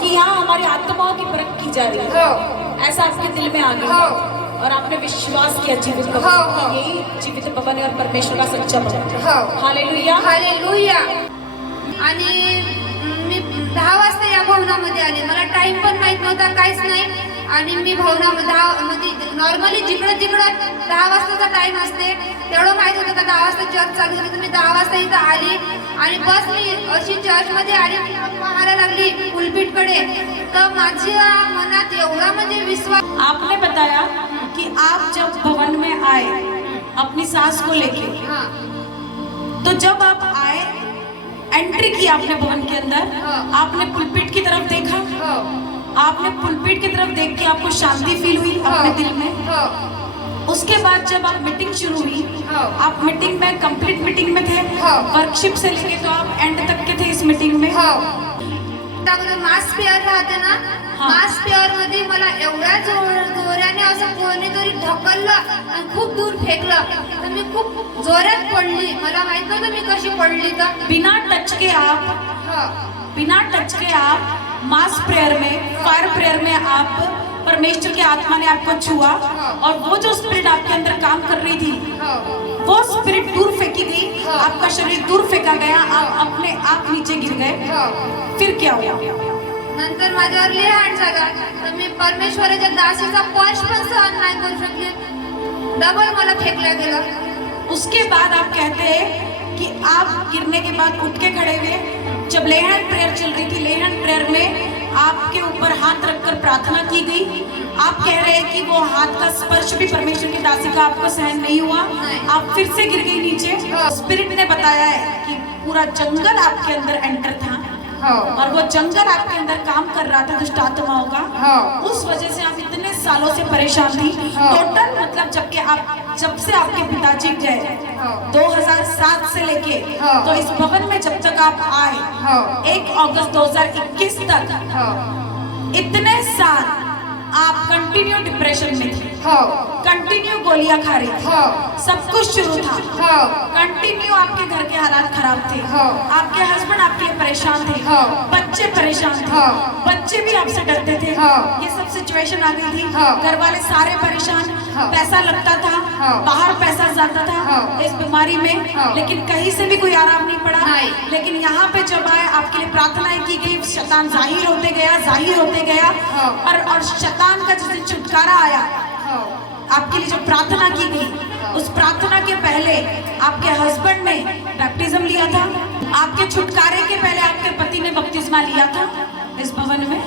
कि यहाँ हमारी आत्माओं की परख की जा रही है, ऐसा आपके दिल में आ गया, और आपने विश्वास किया जीवित भवन, यही जीवित भवन है और परमेश्वर का सच्चा भवन. Hallelujah, hallelujah. आणि मी 10 वाजता या भवनामध्ये आले. मला टाइम पण माहित नव्हता, काहीच नाही. आणि मी भवनामध्ये नॉर्मली जिकडं 10 वाजताचा टाइम असते तेवढं माहित होतं का 10 वाजता चर्च चालू झाली. तर मी 10 वाजता इथं आली आणि बस मी अशी चर्चमध्ये आली, पाहायला लागली पुलपीटकडे. तर माझ्या मनात एवढा म्हणजे विश्वास. आपने बताया कि आप जब भवन में आए अपनी सास को लेके, तो जब आप आए, एंट्री की आपने भवन के अंदर, आपने पुलपीट की तरफ देखा, आपने पुलपीट की तरफ देख के आपको शांति फील हुई अपने दिल में. उसके बाद जब आप मीटिंग शुरू हुई, आप मीटिंग में कंप्लीट मीटिंग में थे, वर्कशिप से लेके तो आप एंड तक के थे इस मीटिंग में. मास पेअर राहते ना, मास पेअर मध्ये मला एवढ्या जोराने असं कोणीतरी ढकललं आणि खूप दूर फेकलं. तर मी खूप जोरात पडली. मला माहित नव्हतं मी कशी पडली. तर बिना टच के आप मास प्रेयर में, फायर प्रेयर में आप परमेश्वर के आत्मा ने आपको छुआ, और वो जो स्पिरिट आपके अंदर काम कर रही थी वो स्पिरिट दूर फेंकी गई, आपका शरीर दूर फेंका गया, आप अपने आप नीचे गिर गए. फिर क्या हुआ? नंतर माझ्यावर लिहाण झाला. तर मी परमेश्वराच्या दासीचा स्पर्श पण सहन नाही करू शकले. डबल मला फेकल्या गेलं. उसके बाद आप कहते हैं कि आप गिरने के बाद उठ के खड़े हुए. जब लेहन प्रेयर चल रही थी, लेहन प्रेयर में आपके ऊपर हाथ रखकर प्रार्थना की गई. आप कह रहे हैं कि वो हाथ का स्पर्श भी परमेश्वर की दासी का आपको सहन नहीं हुआ, आप फिर से गिर गई नीचे. स्पिरिट ने बताया है कि पूरा जंगल आपके अंदर एंटर था, और वो जंगल आपके अंदर काम कर रहा था दुष्ट आत्माओं का. उस वजह से आप इतने सालों से परेशान थी। हाँ। टोटल मतलब जब से आपके पिताजी गए 2007 से लेके हाँ। तो इस भवन में जब तक आप आए हाँ। 1 अगस्त 2021 तक इतने साल आप कंटिन्यू डिप्रेशन में थे, कंटिन्यू गोलियां खा रही थी, सब कुछ शुरू था, कंटिन्यू आपके घर के हालात खराब थे, आपके हस्बैंड आपके लिए परेशान थे, बच्चे परेशान थे, बच्चे भी आपसे डरते थे, ये सब सिचुएशन आ गई थी, घर वाले सारे परेशान, पैसा लगता था, बाहर पैसा जाता था इस बीमारी में, लेकिन कहीं से भी कोई आराम नहीं पड़ा। लेकिन यहाँ पे जब आए आपके लिए प्रार्थनाएं की गई, शैतान जाहिर होते गया और शैतान का जिस दिन छुटकारा आया, आपके लिए जो प्रार्थना की गई उस प्रार्थना के पहले आपके हस्बैंड ने बैप्टिज्म लिया था, आपके छुटकारे के पहले आपके पति ने बपतिस्मा लिया था इस भवन में।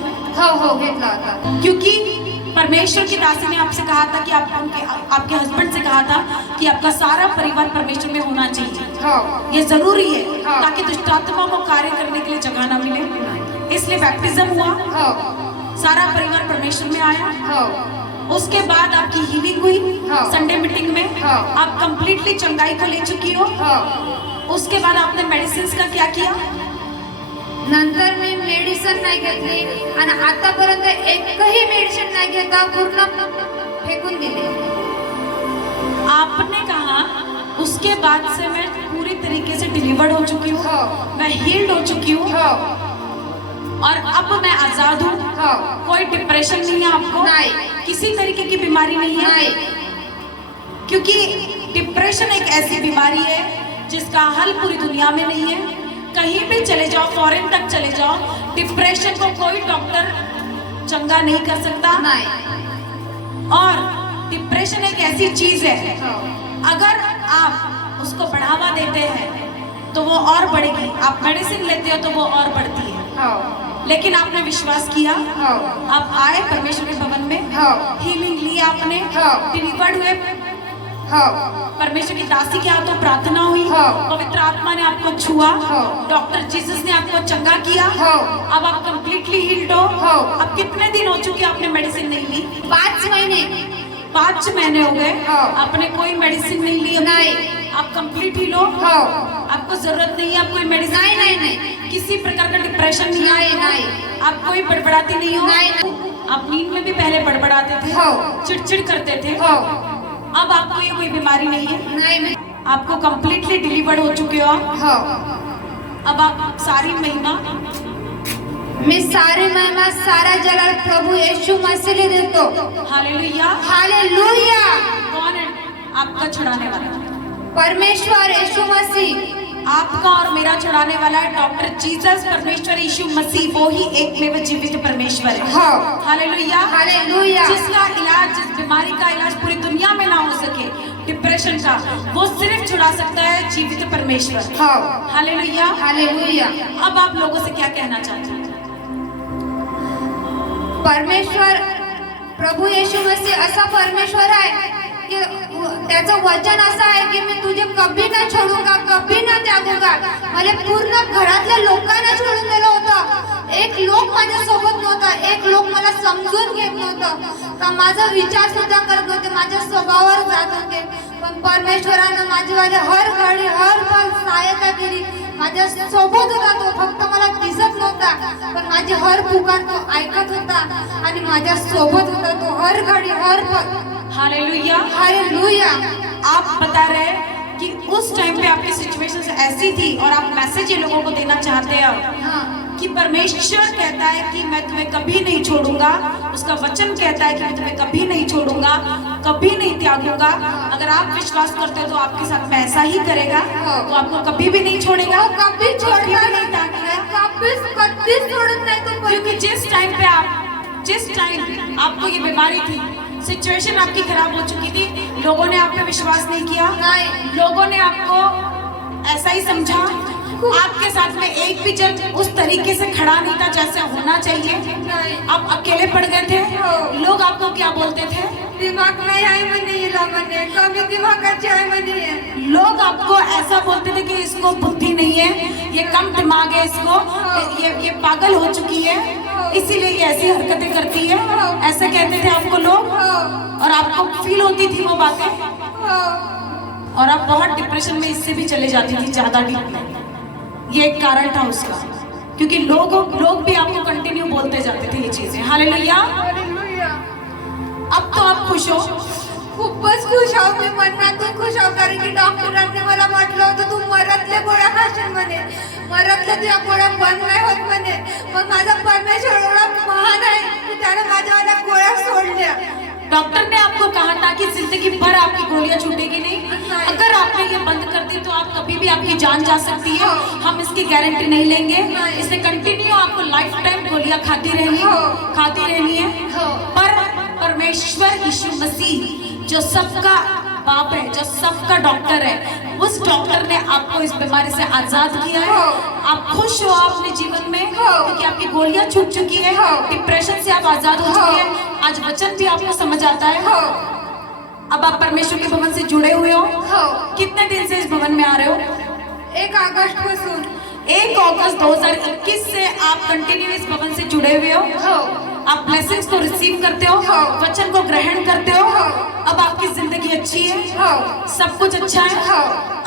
क्योंकि परमेश्वर की दासी ने आपसे कहा था कि आपके हस्बैंड से कहा था कि आपका सारा परिवार परमेश्वर में होना चाहिए, ये जरूरी है ताकि दुष्ट आत्माओं को कार्य करने के लिए जगह ना मिले। इसलिए बैप्टिज्म हुआ, सारा परिवार परमेश्वर में आया। उसके बाद आपकी हीलिंग हुई संडे मीटिंग में, आप कंप्लीटली चंगाई को ले चुकी हो। उसके बाद आपने मेडिसिन का क्या किया? नंतर मी मेडिसिन नाही घेतली आणि आतापर्यंत एकही मेडिसिन नाही घेता पूर्ण फेकून दिले। आपने कहा उसके बाद से मैं पूरी तरीके से डिलीवर्ड हो चुकी हूँ, मैं हील्ड हो चुकी हूँ और अब मैं आजाद हूँ। कोई डिप्रेशन नहीं है आपको, किसी तरीके की बीमारी नहीं है, क्योंकि डिप्रेशन एक ऐसी बीमारी है जिसका हल पूरी दुनिया में नहीं है। कहीं भी चले जाओ, फॉरेन तक चले जाओ, डिप्रेशन को कोई डॉक्टर चंगा नहीं कर सकता। और डिप्रेशन एक ऐसी चीज है, अगर आप उसको बढ़ावा देते हैं तो वो और बढ़ेगी, आप मेडिसिन लेते हो तो वो और बढ़ती है। लेकिन आपने विश्वास किया, आप आए परमेश्वर के भवन में, हीलिंग ली आपने, डिलीवर्ड हुए, परमेश्वर की दासी के हाथों प्रार्थना हुई, पवित्र आत्मा ने आपको छुआ, डॉक्टर जीसस ने आपको चंगा किया, अब आप कंप्लीटली हील्ड हो। अब कितने दिन हो चुके आपने मेडिसिन नहीं ली? 5 महीने। 5 महीने हो गए, आपने कोई मेडिसिन नहीं ली? नहीं। आप कंप्लीट हील हो, आपको जरूरत नहीं है आप कोई मेडिसिन? नहीं। किसी प्रकार का डिप्रेशन नहीं है? आप कोई बड़बड़ाती नहीं हो? आप नींद में भी पहले बड़बड़ाते थे, चिड़चिड़ करते थे, अब आपको ये कोई बीमारी नहीं है? नहीं। आपको कंप्लीटली डिलीवर्ड हो चुके हो आप। अब आप सारी महिमा, मैं सारी महिमा, सारा जलाल प्रभु यीशु मसीह ने देतो। Hallelujah, hallelujah. कौन है आपका छुड़ाने वाला? परमेश्वर यीशु मसीह। आपका और मेरा छुड़ाने वाला है डॉक्टर जीसस, परमेश्वर यीशु मसीह, वो ही एकमेव जीवित परमेश्वर है। Hallelujah, hallelujah. जिसका इलाज, जिस बीमारी का इलाज पूरी दुनिया में ना हो सके, डिप्रेशन का, वो सिर्फ छुड़ा सकता है जीवित परमेश्वर। Hallelujah, hallelujah. अब आप लोगों से क्या कहना चाहते हैं? परमेश्वर प्रभू येशू मसीह असा परमेश्वर आहे की त्याचं वचन असं आहे की मी तुझे कभी ना छोडूंगा, कभी ना त्यागूंगा। मला पूर्ण घरातल्या लोकांना सोडून दिलं होतं, एक लोक माझ्या सोबत नव्हता, एक लोक मला समजून घेत नव्हतं, का माझा विचार सुद्धा करत नव्हते, माझ्या स्वभावावर जात होते। पण परमेश्वरानं माझ्यावाले हर घडी हर पल सहायता केली, माझ्या सोबत होता तो, फक्त मला दिसत नव्हता पण माझी हर पुकार तो ऐकत होता आणि माझ्या सोबत होता तो हर घडी हर पल। Hallelujah, hallelujah. आप बता रहे हैं कि उस टाइम पे आपकी सिचुएशन ऐसी थी और आप मैसेज ये लोगों को देना चाहते हो कि परमेश्वर कहता है कि मैं तुम्हें कभी नहीं छोड़ूंगा, उसका वचन कहता है कि मैं तुम्हें कभी नहीं छोड़ूंगा, कभी नहीं त्यागूंगा। अगर आप विश्वास करते हो तो आपके साथ में ऐसा ही करेगा, वो आपको कभी भी नहीं छोड़ेगा, कभी छोड़ेगा नहीं त्यागेगा, कभी छोड़त नहीं तो। क्योंकि जिस टाइम आपको ये बीमारी थी, सिचुएशन आपकी खराब हो चुकी थी, लोगों ने आप पे विश्वास नहीं किया, लोगों ने आपको ऐसा ही समझा, आपके साथ में एक भी जन उस तरीके से खड़ा नहीं था जैसे होना चाहिए, आप अकेले पड़ गए थे। लोग आपको क्या बोलते थे? दिमाग नहीं है मने, कभी दिमागाची आहे मने। लोग आपको ऐसा बोलते थे कि इसको बुद्धि नहीं है, ये कम दिमाग है, इसको ये पागल हो चुकी है, इसीलिए ये ऐसी हरकतें करती है। ऐसे कहते थे आपको लोग, और आपको फील होती थी वो बातें, और आप बहुत डिप्रेशन में इससे भी चले जाती थी ज्यादा डीप में। ये एक कारण था उसका, क्योंकि लोग भी आपको कंटिन्यू बोलते जाते थे ये चीजें। हालेलुया। अब तो आप खुश हो? खूपच खुश आहो मी, मनातून खुश आहो, कारण की डॉक्टरांनी मला म्हटलं होतं तू मरातल्या गोळ्या खाशील म्हणे, मरातल्या तुझ्या गोळ्या बंद नाही होत म्हणे. मग माझा परमेश्वर एवढा महान आहे की त्याने माझ्या गोळ्या सोडल्या. डॉक्टर ने आपको कहा था कि जिंदगी भर आपकी गोलियां छूटेगी नहीं, अगर आपने ये बंद कर दी तो आप कभी भी आपकी जान जा सकती है, हम इसकी गारंटी नहीं लेंगे, इसे कंटिन्यू आपको लाइफ टाइम गोलियां खाती रहनी है। पर परमेश्वर यीशु मसीह जो सबका बाप है, जो सबका डॉक्टर है, उस डॉक्टर ने आपको इस बीमारी से आजाद किया है। आप खुश हो अपने जीवन में, क्योंकि आपकी गोलियां छूट चुकी है, डिप्रेशन से आप आजाद हो चुके हैं। आज वचन भी आपको समझ आता है। अब आप परमेश्वर के भवन से जुड़े हुए हो। कितने दिन से इस भवन में आ रहे हो? 1 अगस्त पासून। 1 अगस्त 2021 से आप कंटिन्यू इस भवन से जुड़े हुए हो। आप ब्लेसिंग्स को रिसीव करते हो, वचन को ग्रहण करते हो। अब आपकी जिंदगी अच्छी है, सब कुछ अच्छा है।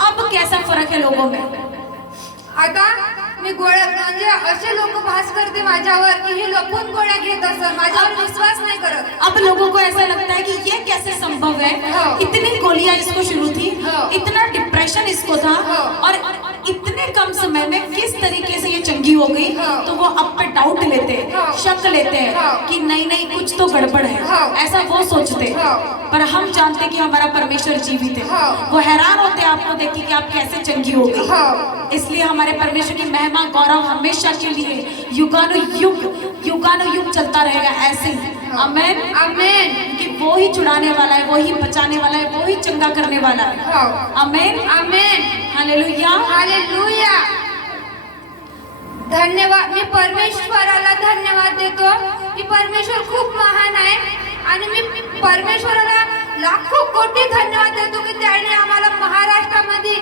अब कैसा फर्क है लोगों में? आता मी गोळ्या म्हणजे असे लोक भास करते माझ्यावर की हे लपून गोळ्या घेत असत, माझ्यावर विश्वास नाही करत. अब लोगों को ऐसा लगता है कि ये कैसे संभव है, इतनी गोलियां इसको शुरू थी, इतना डिप्रेशन इसको था, और इतने कम समय में किस तरीके से ये चंगी हो गई। तो वो अब पे डाउट लेते हैं, शक लेते हैं कि नहीं कुछ तो गड़बड़ है, ऐसा वो सोचते हैं। पर हम जानते कि हमारा परमेश्वर जीवित है। वो हैरान होते हैं आपको देख के कि आप कैसे चंगी हो गई। इसलिए हमारे परमेश्वर की महिमा गौरव हमेशा के लिए युगानुयुग चलता रहेगा ऐसे ही। आमेन आमेन. कि वो ही छुड़ाने वाला है, वो ही बचाने वाला है, वो ही चंगा करने वाला है। Amen amen. Hallelujah hallelujah. धन्यवाद. मी परमेश्वराला धन्यवाद देतो की परमेश्वर खूप महान आहे, आणि मी परमेश्वराला लाखो कोटी धन्यवाद देतो की त्याने आम्हाला महाराष्ट्रामध्ये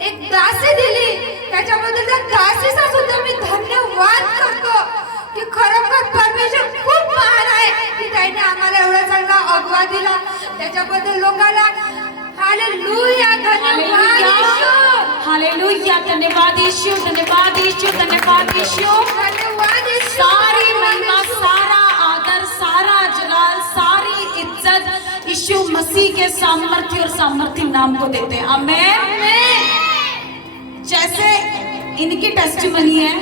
एक दासी दिली. त्याच्याबद्दल त्या दासीचा सुद्धा मी धन्यवाद करतो की खरोखर परमेश्वर खूप महान आहे की त्याने आम्हाला एवढा चांगला अगवा दिला. त्याच्याबद्दल लोकांना हालेलुया. धन्यवाद येशू. हालेलुया. धन्यवाद यीशु, धन्यवाद यीशु, धन्यवाद यीशु. धन्यवाद येशू. सारी महिमा, सारा आदर, सारा जलाल, सारी इज्जत यीशु मसीह के सामर्थ्य और सामर्थ्य नाम को देते हैं। आमेन. जैसे इनकी टेस्टिमनी है,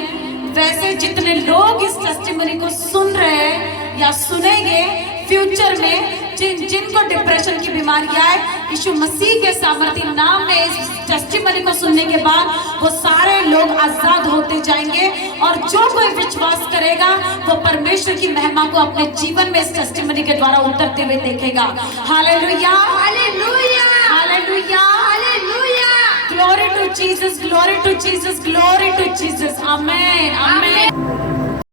वैसे जितने लोग इस टेस्टिमनी को सुन रहे हैं या सुनेंगे फ्यूचर में, जिनको डिप्रेशन की बीमारियां है, यीशु मसीह के सामर्थ्य नाम में इस टेस्टिमनी को सुनने के बाद वो सारे लोग आजाद होते जाएंगे। और जो कोई विश्वास करेगा वो परमेश्वर की महिमा को अपने जीवन में इस टेस्टिमनी के द्वारा उतरते हुए देखेगा। Hallelujah, hallelujah. Hallelujah, hallelujah. Glory to Jesus, glory to Jesus, glory to Jesus. Amen, amen.